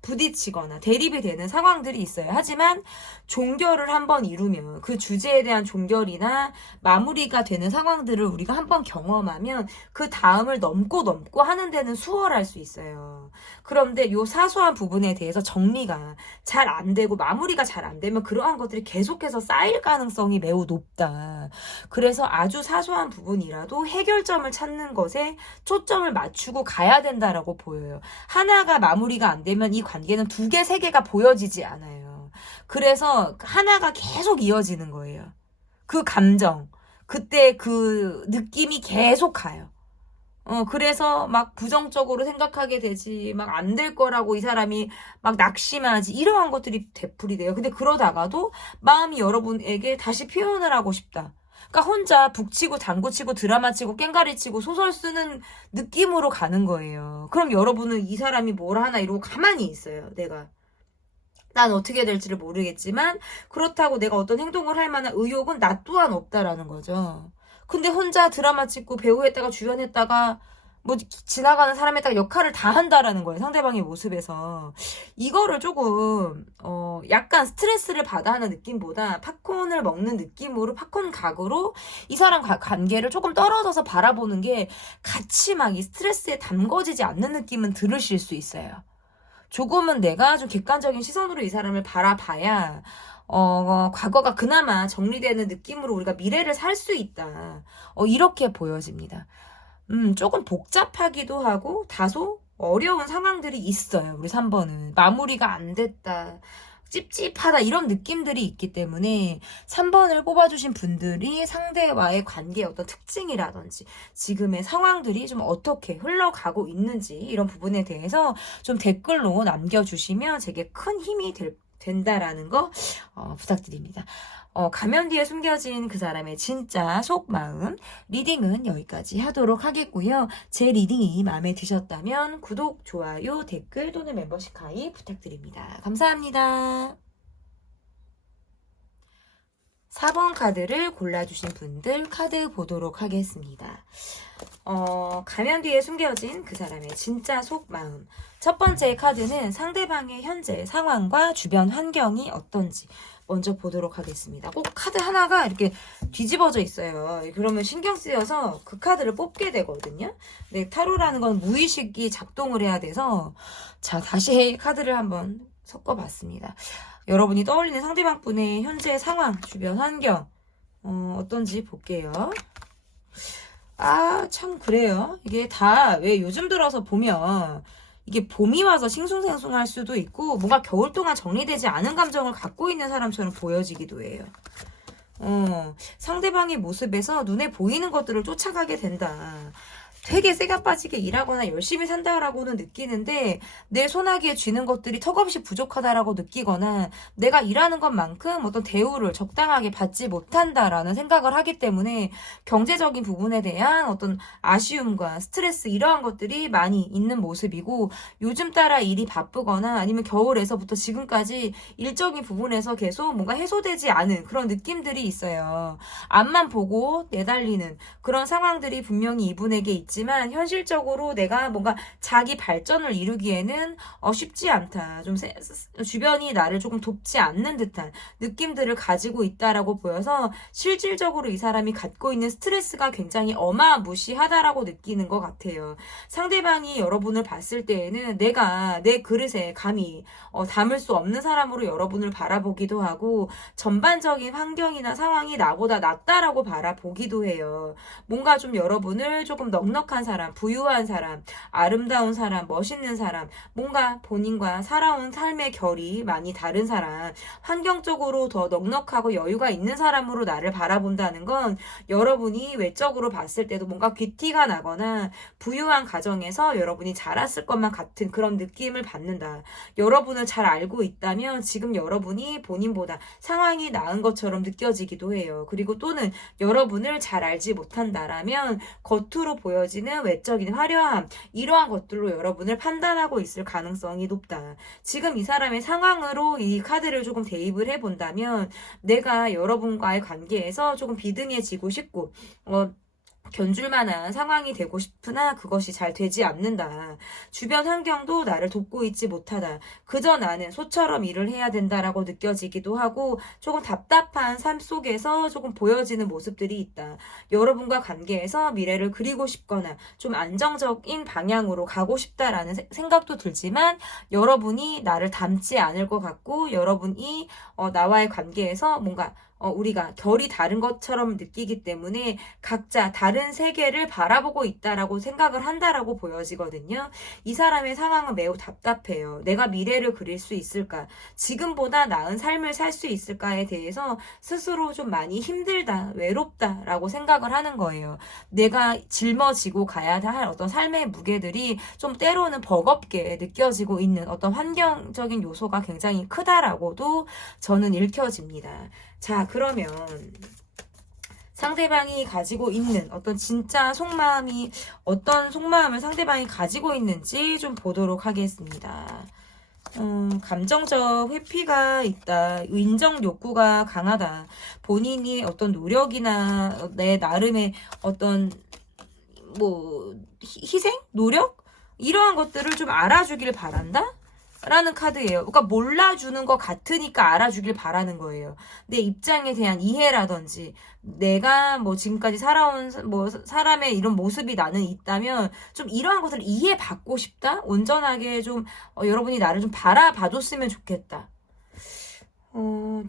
부딪히거나 대립이 되는 상황들이 있어요. 하지만 종결을 한번 이루면 그 주제에 대한 종결이나 마무리가 되는 상황들을 우리가 한번 경험하면 그 다음을 넘고 하는 데는 수월할 수 있어요. 그런데 요 사소한 부분에 대해서 정리가 잘 안 되고 마무리가 잘 안 되면 그러한 것들이 계속해서 쌓일 가능성이 매우 높다. 그래서 아주 사소한 부분이라도 해결점을 찾는 것에 초점을 맞추고 가야 된다라고 보여요. 하나가 마무리가 안 되면 이 관계는 2개, 3개가 보여지지 않아요. 그래서 하나가 계속 이어지는 거예요. 그 감정, 그때 그 느낌이 계속 가요. 그래서 막 부정적으로 생각하게 되지, 막 안 될 거라고 이 사람이 막 낙심하지, 이러한 것들이 되풀이 돼요. 근데 그러다가도 마음이 여러분에게 다시 표현을 하고 싶다. 그러니까 혼자 북치고 당구치고 드라마치고 깽가리치고 소설 쓰는 느낌으로 가는 거예요. 그럼 여러분은 이 사람이 뭘 하나 이러고 가만히 있어요. 난 어떻게 될지를 모르겠지만 그렇다고 내가 어떤 행동을 할 만한 의욕은 나 또한 없다라는 거죠. 근데 혼자 드라마 찍고 배우했다가 주연했다가 뭐 지나가는 사람에다가 역할을 다 한다라는 거예요. 상대방의 모습에서. 이거를 조금 약간 스트레스를 받아 하는 느낌보다 팝콘을 먹는 느낌으로 팝콘 각으로 이 사람 관계를 조금 떨어져서 바라보는 게 같이 막 이 스트레스에 담궈지지 않는 느낌은 들으실 수 있어요. 조금은 내가 좀 객관적인 시선으로 이 사람을 바라봐야 과거가 그나마 정리되는 느낌으로 우리가 미래를 살 수 있다. 이렇게 보여집니다. 조금 복잡하기도 하고 다소 어려운 상황들이 있어요. 우리 3번은. 마무리가 안 됐다. 찝찝하다 이런 느낌들이 있기 때문에 3번을 뽑아주신 분들이 상대와의 관계의 어떤 특징이라든지 지금의 상황들이 좀 어떻게 흘러가고 있는지 이런 부분에 대해서 좀 댓글로 남겨주시면 제게 큰 힘이 된다라는 거 부탁드립니다. 가면 뒤에 숨겨진 그 사람의 진짜 속마음 리딩은 여기까지 하도록 하겠고요. 제 리딩이 마음에 드셨다면 구독, 좋아요, 댓글 또는 멤버십 가입 부탁드립니다. 감사합니다. 4번 카드를 골라주신 분들 카드 보도록 하겠습니다. 가면 뒤에 숨겨진 그 사람의 진짜 속마음. 첫 번째 카드는 상대방의 현재 상황과 주변 환경이 어떤지 먼저 보도록 하겠습니다. 꼭 카드 하나가 이렇게 뒤집어져 있어요. 그러면 신경 쓰여서 그 카드를 뽑게 되거든요. 근데 타로라는 건 무의식이 작동을 해야 돼서 자, 다시 카드를 한번 섞어봤습니다. 여러분이 떠올리는 상대방 분의 현재 상황, 주변 환경 어떤지 볼게요. 참 그래요. 이게 다 왜 요즘 들어서 보면 이게 봄이 와서 싱숭생숭할 수도 있고 뭔가 겨울 동안 정리되지 않은 감정을 갖고 있는 사람처럼 보여지기도 해요. 상대방의 모습에서 눈에 보이는 것들을 쫓아가게 된다. 되게 세가 빠지게 일하거나 열심히 산다라고는 느끼는데 내 손아귀에 쥐는 것들이 턱없이 부족하다라고 느끼거나 내가 일하는 것만큼 어떤 대우를 적당하게 받지 못한다라는 생각을 하기 때문에 경제적인 부분에 대한 어떤 아쉬움과 스트레스 이러한 것들이 많이 있는 모습이고 요즘 따라 일이 바쁘거나 아니면 겨울에서부터 지금까지 일적인 부분에서 계속 뭔가 해소되지 않은 그런 느낌들이 있어요. 앞만 보고 내달리는 그런 상황들이 분명히 이분에게 있지 있지만 현실적으로 내가 뭔가 자기 발전을 이루기에는 쉽지 않다. 좀 주변이 나를 조금 돕지 않는 듯한 느낌들을 가지고 있다라고 보여서 실질적으로 이 사람이 갖고 있는 스트레스가 굉장히 어마무시하다라고 느끼는 것 같아요. 상대방이 여러분을 봤을 때에는 내가 내 그릇에 감히 담을 수 없는 사람으로 여러분을 바라보기도 하고 전반적인 환경이나 상황이 나보다 낫다라고 바라보기도 해요. 뭔가 좀 여러분을 조금 넉넉한 사람, 부유한 사람, 아름다운 사람, 멋있는 사람, 뭔가 본인과 살아온 삶의 결이 많이 다른 사람, 환경적으로 더 넉넉하고 여유가 있는 사람으로 나를 바라본다는 건 여러분이 외적으로 봤을 때도 뭔가 귀티가 나거나 부유한 가정에서 여러분이 자랐을 것만 같은 그런 느낌을 받는다. 여러분을 잘 알고 있다면 지금 여러분이 본인보다 상황이 나은 것처럼 느껴지기도 해요. 그리고 또는 여러분을 잘 알지 못한다라면 겉으로 보여지는 외적인 화려함, 이러한 것들로 여러분을 판단하고 있을 가능성이 높다. 지금 이 사람의 상황으로 이 카드를 조금 대입을 해본다면 내가 여러분과의 관계에서 조금 비등해지고 싶고 견줄 만한 상황이 되고 싶으나 그것이 잘 되지 않는다. 주변 환경도 나를 돕고 있지 못하다. 그저 나는 소처럼 일을 해야 된다라고 느껴지기도 하고 조금 답답한 삶 속에서 조금 보여지는 모습들이 있다. 여러분과 관계에서 미래를 그리고 싶거나 좀 안정적인 방향으로 가고 싶다라는 생각도 들지만 여러분이 나를 닮지 않을 것 같고 여러분이 나와의 관계에서 뭔가 우리가 결이 다른 것처럼 느끼기 때문에 각자 다른 세계를 바라보고 있다라고 생각을 한다라고 보여지거든요. 이 사람의 상황은 매우 답답해요. 내가 미래를 그릴 수 있을까? 지금보다 나은 삶을 살 수 있을까에 대해서 스스로 좀 많이 힘들다, 외롭다라고 생각을 하는 거예요. 내가 짊어지고 가야 할 어떤 삶의 무게들이 좀 때로는 버겁게 느껴지고 있는 어떤 환경적인 요소가 굉장히 크다라고도 저는 읽혀집니다. 자, 그러면 상대방이 가지고 있는 어떤 진짜 속마음이 어떤 속마음을 상대방이 가지고 있는지 좀 보도록 하겠습니다. 감정적 회피가 있다. 인정 욕구가 강하다. 본인이 어떤 노력이나 내 나름의 어떤 희생? 노력? 이러한 것들을 좀 알아주길 바란다? 라는 카드예요. 그러니까 몰라주는 것 같으니까 알아주길 바라는 거예요. 내 입장에 대한 이해라든지 내가 지금까지 살아온 사람의 이런 모습이 나는 있다면 좀 이러한 것을 이해받고 싶다? 온전하게 좀 여러분이 나를 좀 바라봐줬으면 좋겠다.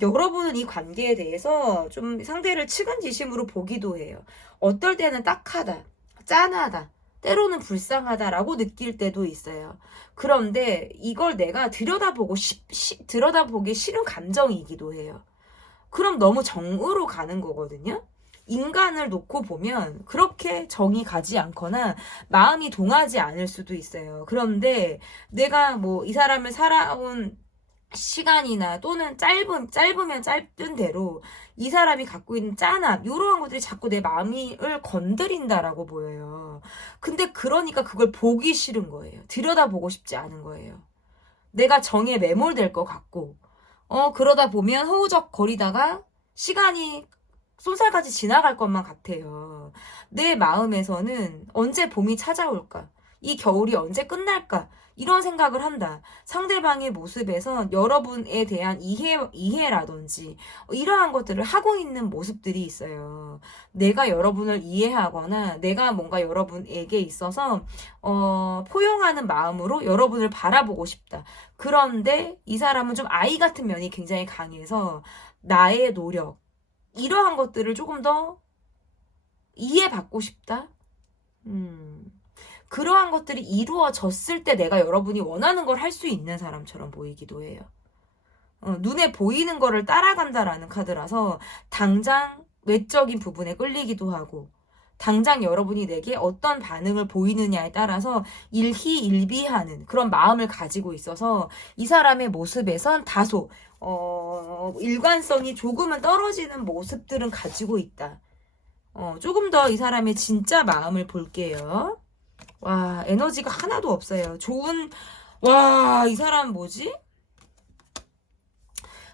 여러분은 이 관계에 대해서 좀 상대를 측은지심으로 보기도 해요. 어떨 때는 딱하다, 짠하다, 때로는 불쌍하다라고 느낄 때도 있어요. 그런데 이걸 내가 들여다보기 싫은 감정이기도 해요. 그럼 너무 정으로 가는 거거든요. 인간을 놓고 보면 그렇게 정이 가지 않거나 마음이 동하지 않을 수도 있어요. 그런데 내가 이 사람을 살아온 시간이나 또는 짧으면 짧은 대로 이 사람이 갖고 있는 짠함, 이러한 것들이 자꾸 내 마음을 건드린다라고 보여요. 근데 그러니까 그걸 보기 싫은 거예요. 들여다보고 싶지 않은 거예요. 내가 정에 매몰될 것 같고, 그러다 보면 허우적거리다가 시간이 쏜살같이 지나갈 것만 같아요. 내 마음에서는 언제 봄이 찾아올까? 이 겨울이 언제 끝날까? 이런 생각을 한다. 상대방의 모습에서 여러분에 대한 이해라든지 이러한 것들을 하고 있는 모습들이 있어요. 내가 여러분을 이해하거나 내가 뭔가 여러분에게 있어서 포용하는 마음으로 여러분을 바라보고 싶다. 그런데 이 사람은 좀 아이 같은 면이 굉장히 강해서 나의 노력, 이러한 것들을 조금 더 이해받고 싶다? 그러한 것들이 이루어졌을 때 내가 여러분이 원하는 걸 할 수 있는 사람처럼 보이기도 해요. 눈에 보이는 거를 따라간다라는 카드라서 당장 외적인 부분에 끌리기도 하고 당장 여러분이 내게 어떤 반응을 보이느냐에 따라서 일희일비하는 그런 마음을 가지고 있어서 이 사람의 모습에선 다소 일관성이 조금은 떨어지는 모습들은 가지고 있다. 조금 더 이 사람의 진짜 마음을 볼게요. 와, 에너지가 하나도 없어요. 이 사람 뭐지?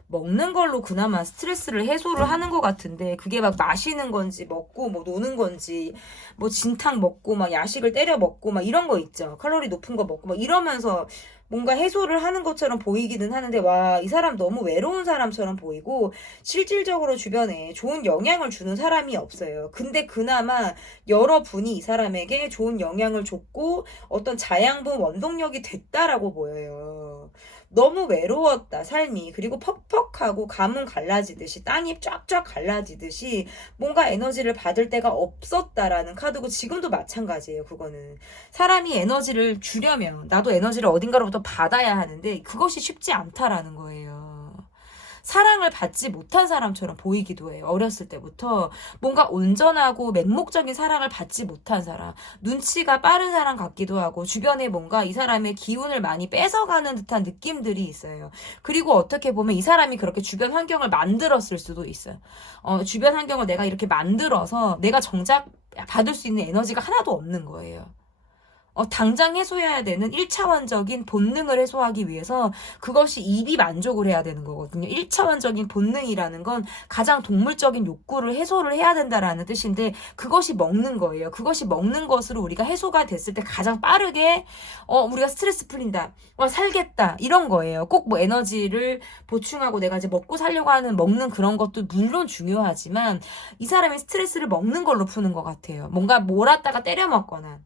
먹는 걸로 그나마 스트레스를 해소를 하는 것 같은데, 그게 막 마시는 건지 먹고 뭐 노는 건지 뭐 진탕 먹고 막 야식을 때려 먹고 막 이런 거 있죠. 칼로리 높은 거 먹고 막 이러면서 뭔가 해소를 하는 것처럼 보이기는 하는데, 와, 이 사람 너무 외로운 사람처럼 보이고 실질적으로 주변에 좋은 영향을 주는 사람이 없어요. 근데 그나마 여러분이 이 사람에게 좋은 영향을 줬고 어떤 자양분 원동력이 됐다라고 보여요. 너무 외로웠다, 삶이. 그리고 퍽퍽하고 가문 갈라지듯이, 땅이 쫙쫙 갈라지듯이 뭔가 에너지를 받을 데가 없었다라는 카드고, 지금도 마찬가지예요. 그거는 사람이 에너지를 주려면 나도 에너지를 어딘가로부터 받아야 하는데, 그것이 쉽지 않다라는 거예요. 사랑을 받지 못한 사람처럼 보이기도 해요. 어렸을 때부터 뭔가 온전하고 맹목적인 사랑을 받지 못한 사람, 눈치가 빠른 사람 같기도 하고, 주변에 뭔가 이 사람의 기운을 많이 뺏어가는 듯한 느낌들이 있어요. 그리고 어떻게 보면 이 사람이 그렇게 주변 환경을 만들었을 수도 있어요. 주변 환경을 내가 이렇게 만들어서 내가 정작 받을 수 있는 에너지가 하나도 없는 거예요. 당장 해소해야 되는 1차원적인 본능을 해소하기 위해서 그것이 입이 만족을 해야 되는 거거든요. 1차원적인 본능이라는 건 가장 동물적인 욕구를 해소를 해야 된다라는 뜻인데, 그것이 먹는 거예요. 그것이 먹는 것으로 우리가 해소가 됐을 때 가장 빠르게 우리가 스트레스 풀린다, 살겠다, 이런 거예요. 꼭 뭐 에너지를 보충하고 내가 이제 먹고 살려고 하는 먹는 그런 것도 물론 중요하지만, 이 사람이 스트레스를 먹는 걸로 푸는 것 같아요. 뭔가 몰았다가 때려 먹거나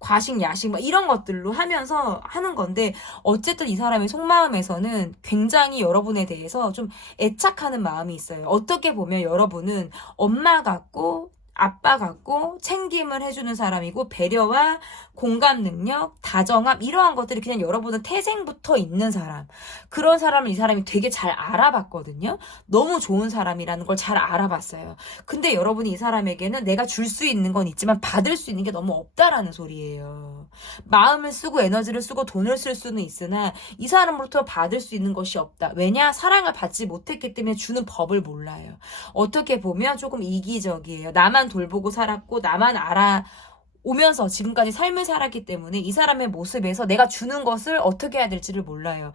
과식, 야식 막 이런 것들로 하면서 하는 건데, 어쨌든 이 사람의 속마음에서는 굉장히 여러분에 대해서 좀 애착하는 마음이 있어요. 어떻게 보면 여러분은 엄마 같고 아빠 같고 챙김을 해주는 사람이고, 배려와 공감 능력, 다정함, 이러한 것들이 그냥 여러분은 태생부터 있는 사람, 그런 사람을 이 사람이 되게 잘 알아봤거든요. 너무 좋은 사람이라는 걸 잘 알아봤어요. 근데 여러분이 이 사람에게는 내가 줄 수 있는 건 있지만 받을 수 있는 게 너무 없다라는 소리예요. 마음을 쓰고 에너지를 쓰고 돈을 쓸 수는 있으나 이 사람으로부터 받을 수 있는 것이 없다. 왜냐? 사랑을 받지 못했기 때문에 주는 법을 몰라요. 어떻게 보면 조금 이기적이에요. 나만 돌보고 살았고 나만 알아오면서 지금까지 삶을 살았기 때문에 이 사람의 모습에서 내가 주는 것을 어떻게 해야 될지를 몰라요.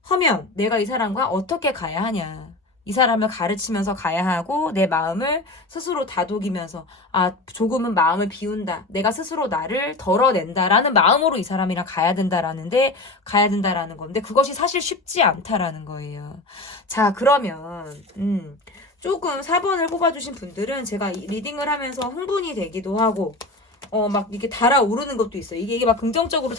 하면 내가 이 사람과 어떻게 가야 하냐, 이 사람을 가르치면서 가야 하고, 내 마음을 스스로 다독이면서 조금은 마음을 비운다, 내가 스스로 나를 덜어낸다라는 마음으로 이 사람이랑 가야 된다라는 건데, 그것이 사실 쉽지 않다라는 거예요. 자, 그러면 조금 4번을 뽑아주신 분들은 제가 리딩을 하면서 흥분이 되기도 하고 막 이렇게 달아오르는 것도 있어요. 이게 막 긍정적으로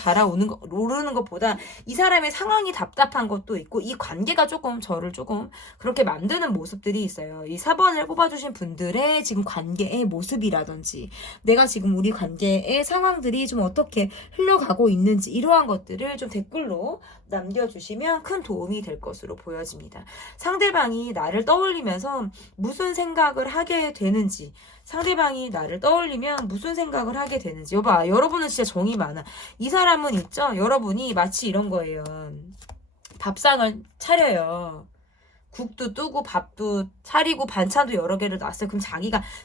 오르는 것보다 이 사람의 상황이 답답한 것도 있고, 이 관계가 저를 조금 그렇게 만드는 모습들이 있어요. 이 4번을 뽑아주신 분들의 지금 관계의 모습이라든지, 내가 지금 우리 관계의 상황들이 좀 어떻게 흘러가고 있는지, 이러한 것들을 좀 댓글로 남겨주시면 큰 도움이 될 것으로 보여집니다. 상대방이 나를 떠올리면서 무슨 생각을 하게 되는지, 상대방이 나를 떠올리면 무슨 생각을 하게 되는지. 여러분은 진짜 정이 많아. 이 사람은 있죠? 여러분이 마치 이런 거예요. 밥상을 차려요. 국도 뜨고 밥도 차리고 반찬도 여러 개를 놨어요. 그럼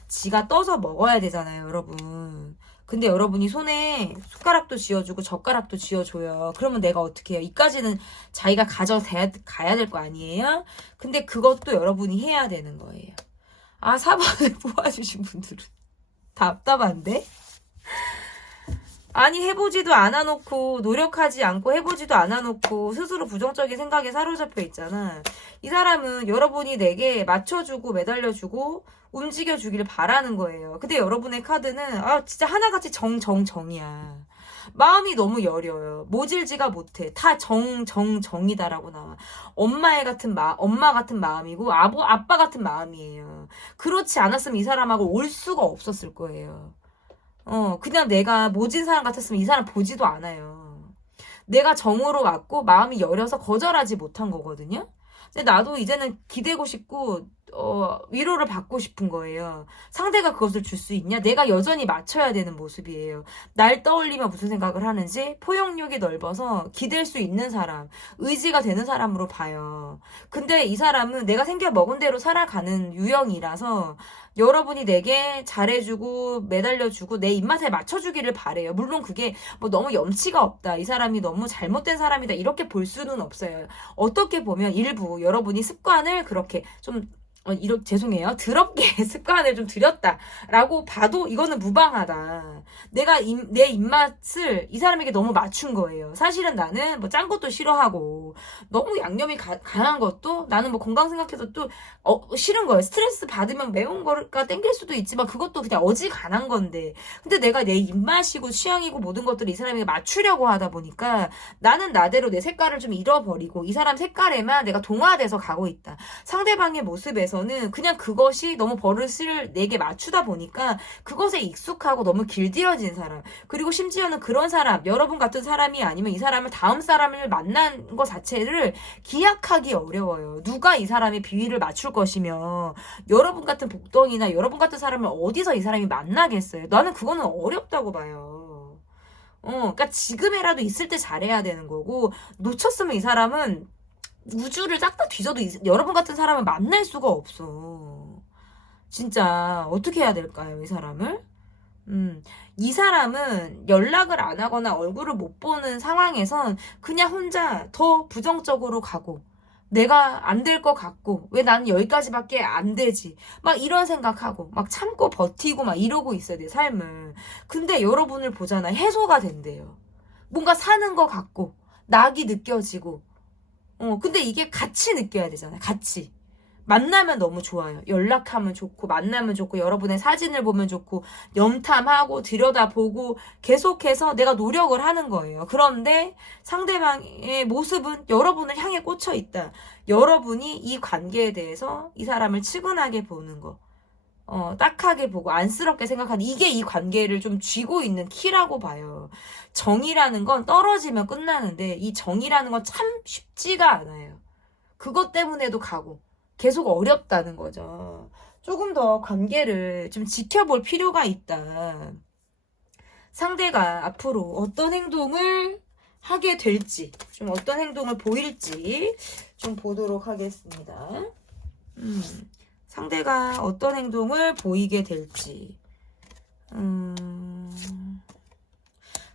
지가 떠서 먹어야 되잖아요, 여러분. 근데 여러분이 손에 숟가락도 쥐어주고 젓가락도 쥐어줘요. 그러면 내가 어떻게 해요? 이까지는 자기가 가야 될 거 아니에요? 근데 그것도 여러분이 해야 되는 거예요. 4번을 뽑아주신 분들은 답답한데? 아니, 해보지도 않아놓고, 노력하지 않고 해보지도 않아놓고 스스로 부정적인 생각에 사로잡혀 있잖아. 이 사람은 여러분이 내게 맞춰주고 매달려주고 움직여주기를 바라는 거예요. 근데 여러분의 카드는 진짜 하나같이 정이야. 마음이 너무 여려요. 모질지가 못해. 다 정이다라고 나와. 엄마 같은 마음이고 아빠 같은 마음이에요. 그렇지 않았으면 이 사람하고 올 수가 없었을 거예요. 그냥 내가 모진 사람 같았으면 이 사람 보지도 않아요. 내가 정으로 왔고 마음이 여려서 거절하지 못한 거거든요. 근데 나도 이제는 기대고 싶고 위로를 받고 싶은 거예요. 상대가 그것을 줄 수 있냐? 내가 여전히 맞춰야 되는 모습이에요. 날 떠올리면 무슨 생각을 하는지 포용력이 넓어서 기댈 수 있는 사람, 의지가 되는 사람으로 봐요. 근데 이 사람은 내가 생겨 먹은 대로 살아가는 유형이라서 여러분이 내게 잘해주고 매달려주고 내 입맛에 맞춰주기를 바래요. 물론 그게 뭐 너무 염치가 없다, 이 사람이 너무 잘못된 사람이다, 이렇게 볼 수는 없어요. 어떻게 보면 일부 여러분이 습관을 그렇게 좀 죄송해요. 더럽게 습관을 좀 들였다라고 봐도 이거는 무방하다. 내가 내 입맛을 이 사람에게 너무 맞춘 거예요. 사실은 나는 뭐 짠 것도 싫어하고 너무 양념이 강한 것도 나는 뭐 건강 생각해서 또 싫은 거예요. 스트레스 받으면 매운 거가 땡길 수도 있지만 그것도 그냥 어지간한 건데, 근데 내가 내 입맛이고 취향이고 모든 것들을 이 사람에게 맞추려고 하다 보니까 나는 나대로 내 색깔을 좀 잃어버리고 이 사람 색깔에만 내가 동화돼서 가고 있다. 상대방의 모습에서는 그냥 그것이 너무 버릇을 내게 맞추다 보니까 그것에 익숙하고 너무 길들여진 사람, 그리고 심지어는 그런 사람, 여러분 같은 사람이 아니면 이 사람을 다음 사람을 만난 것 자체를 기약하기 어려워요. 누가 이 사람의 비위를 맞출 것이며 여러분 같은 복덩이나 여러분 같은 사람을 어디서 이 사람이 만나겠어요. 나는 그거는 어렵다고 봐요. 그러니까 지금이라도 있을 때 잘해야 되는 거고, 놓쳤으면 이 사람은 우주를 싹 다 뒤져도 여러분 같은 사람을 만날 수가 없어. 진짜 어떻게 해야 될까요, 이 사람을? 이 사람은 연락을 안 하거나 얼굴을 못 보는 상황에선 그냥 혼자 더 부정적으로 가고, 내가 안 될 것 같고 왜 나는 여기까지밖에 안 되지, 막 이런 생각하고 막 참고 버티고 막 이러고 있어요, 내 삶을. 근데 여러분을 보잖아, 해소가 된대요. 뭔가 사는 것 같고 낙이 느껴지고. 근데 이게 같이 느껴야 되잖아요. 같이. 만나면 너무 좋아요. 연락하면 좋고, 만나면 좋고, 여러분의 사진을 보면 좋고, 염탐하고, 들여다보고, 계속해서 내가 노력을 하는 거예요. 그런데 상대방의 모습은 여러분을 향해 꽂혀 있다. 여러분이 이 관계에 대해서 이 사람을 측은하게 보는 거, 딱하게 보고 안쓰럽게 생각하는, 이게 이 관계를 좀 쥐고 있는 키라고 봐요. 정이라는 건 떨어지면 끝나는데 이 정이라는 건 참 쉽지가 않아요. 그것 때문에도 가고 계속 어렵다는 거죠. 조금 더 관계를 좀 지켜볼 필요가 있다. 상대가 앞으로 어떤 행동을 하게 될지, 좀 어떤 행동을 보일지 좀 보도록 하겠습니다. 상대가 어떤 행동을 보이게 될지.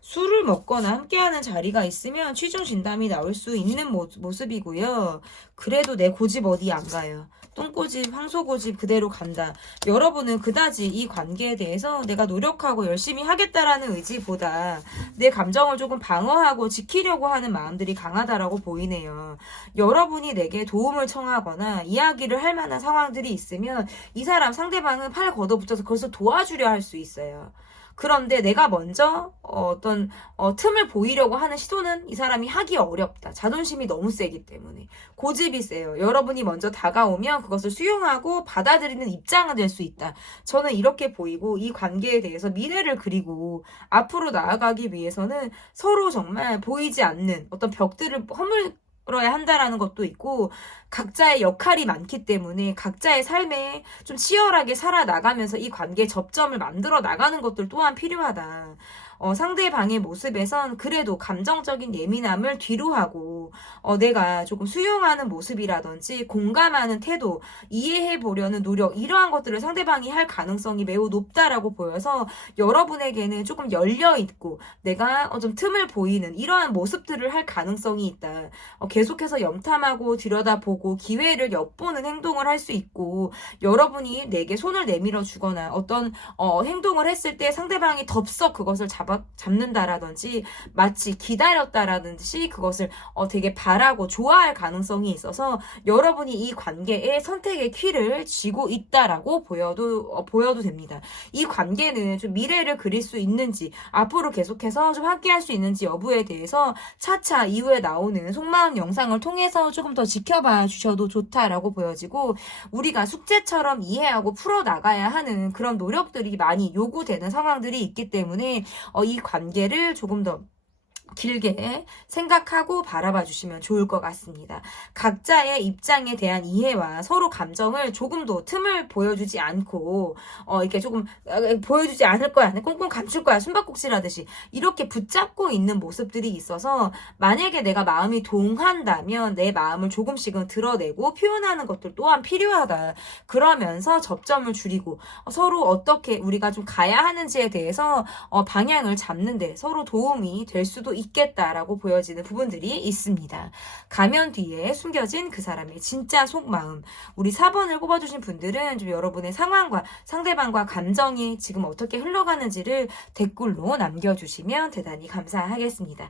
술을 먹거나 함께하는 자리가 있으면 취중 진담이 나올 수 있는 모습이고요. 그래도 내 고집 어디 안 가요. 똥고집, 황소고집 그대로 간다. 여러분은 그다지 이 관계에 대해서 내가 노력하고 열심히 하겠다라는 의지보다 내 감정을 조금 방어하고 지키려고 하는 마음들이 강하다라고 보이네요. 여러분이 내게 도움을 청하거나 이야기를 할 만한 상황들이 있으면 이 사람, 상대방은 팔 걷어붙여서 그것을 도와주려 할 수 있어요. 그런데 내가 먼저 어떤 틈을 보이려고 하는 시도는 이 사람이 하기 어렵다. 자존심이 너무 세기 때문에. 고집이 세요. 여러분이 먼저 다가오면 그것을 수용하고 받아들이는 입장은 될 수 있다. 저는 이렇게 보이고, 이 관계에 대해서 미래를 그리고 앞으로 나아가기 위해서는 서로 정말 보이지 않는 어떤 벽들을 허물어야 한다라는 것도 있고, 각자의 역할이 많기 때문에 각자의 삶에 좀 치열하게 살아나가면서 이 관계의 접점을 만들어 나가는 것들 또한 필요하다. 상대방의 모습에선 그래도 감정적인 예민함을 뒤로 하고 내가 조금 수용하는 모습이라든지 공감하는 태도, 이해해 보려는 노력, 이러한 것들을 상대방이 할 가능성이 매우 높다라고 보여서 여러분에게는 조금 열려 있고 내가 좀 틈을 보이는 이러한 모습들을 할 가능성이 있다. 계속해서 염탐하고 들여다보고 기회를 엿보는 행동을 할 수 있고, 여러분이 내게 손을 내밀어 주거나 어떤 행동을 했을 때 상대방이 덥석 그것을 잡는다라든지 마치 기다렸다라든지 그것을 되게 바라고 좋아할 가능성이 있어서 여러분이 이 관계에 선택의 키를 쥐고 있다라고 보여도 됩니다. 이 관계는 좀 미래를 그릴 수 있는지, 앞으로 계속해서 좀 함께할 수 있는지 여부에 대해서 차차 이후에 나오는 속마음 영상을 통해서 조금 더 지켜봐 주셔도 좋다라고 보여지고, 우리가 숙제처럼 이해하고 풀어나가야 하는 그런 노력들이 많이 요구되는 상황들이 있기 때문에 이 관계를 조금 더 길게 생각하고 바라봐 주시면 좋을 것 같습니다. 각자의 입장에 대한 이해와 서로 감정을 조금도 틈을 보여주지 않고 이렇게 조금 보여주지 않을 거야, 꽁꽁 감출 거야, 숨바꼭질 하듯이 이렇게 붙잡고 있는 모습들이 있어서 만약에 내가 마음이 동한다면 내 마음을 조금씩은 드러내고 표현하는 것들 또한 필요하다. 그러면서 접점을 줄이고 서로 어떻게 우리가 좀 가야 하는지에 대해서 방향을 잡는데 서로 도움이 될 수도 있겠다라고 보여지는 부분들이 있습니다. 가면 뒤에 숨겨진 그 사람의 진짜 속마음. 우리 4번을 뽑아주신 분들은 좀 여러분의 상황과 상대방과 감정이 지금 어떻게 흘러가는지를 댓글로 남겨주시면 대단히 감사하겠습니다.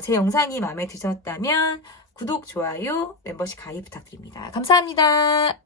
제 영상이 마음에 드셨다면 구독, 좋아요, 멤버십 가입 부탁드립니다. 감사합니다.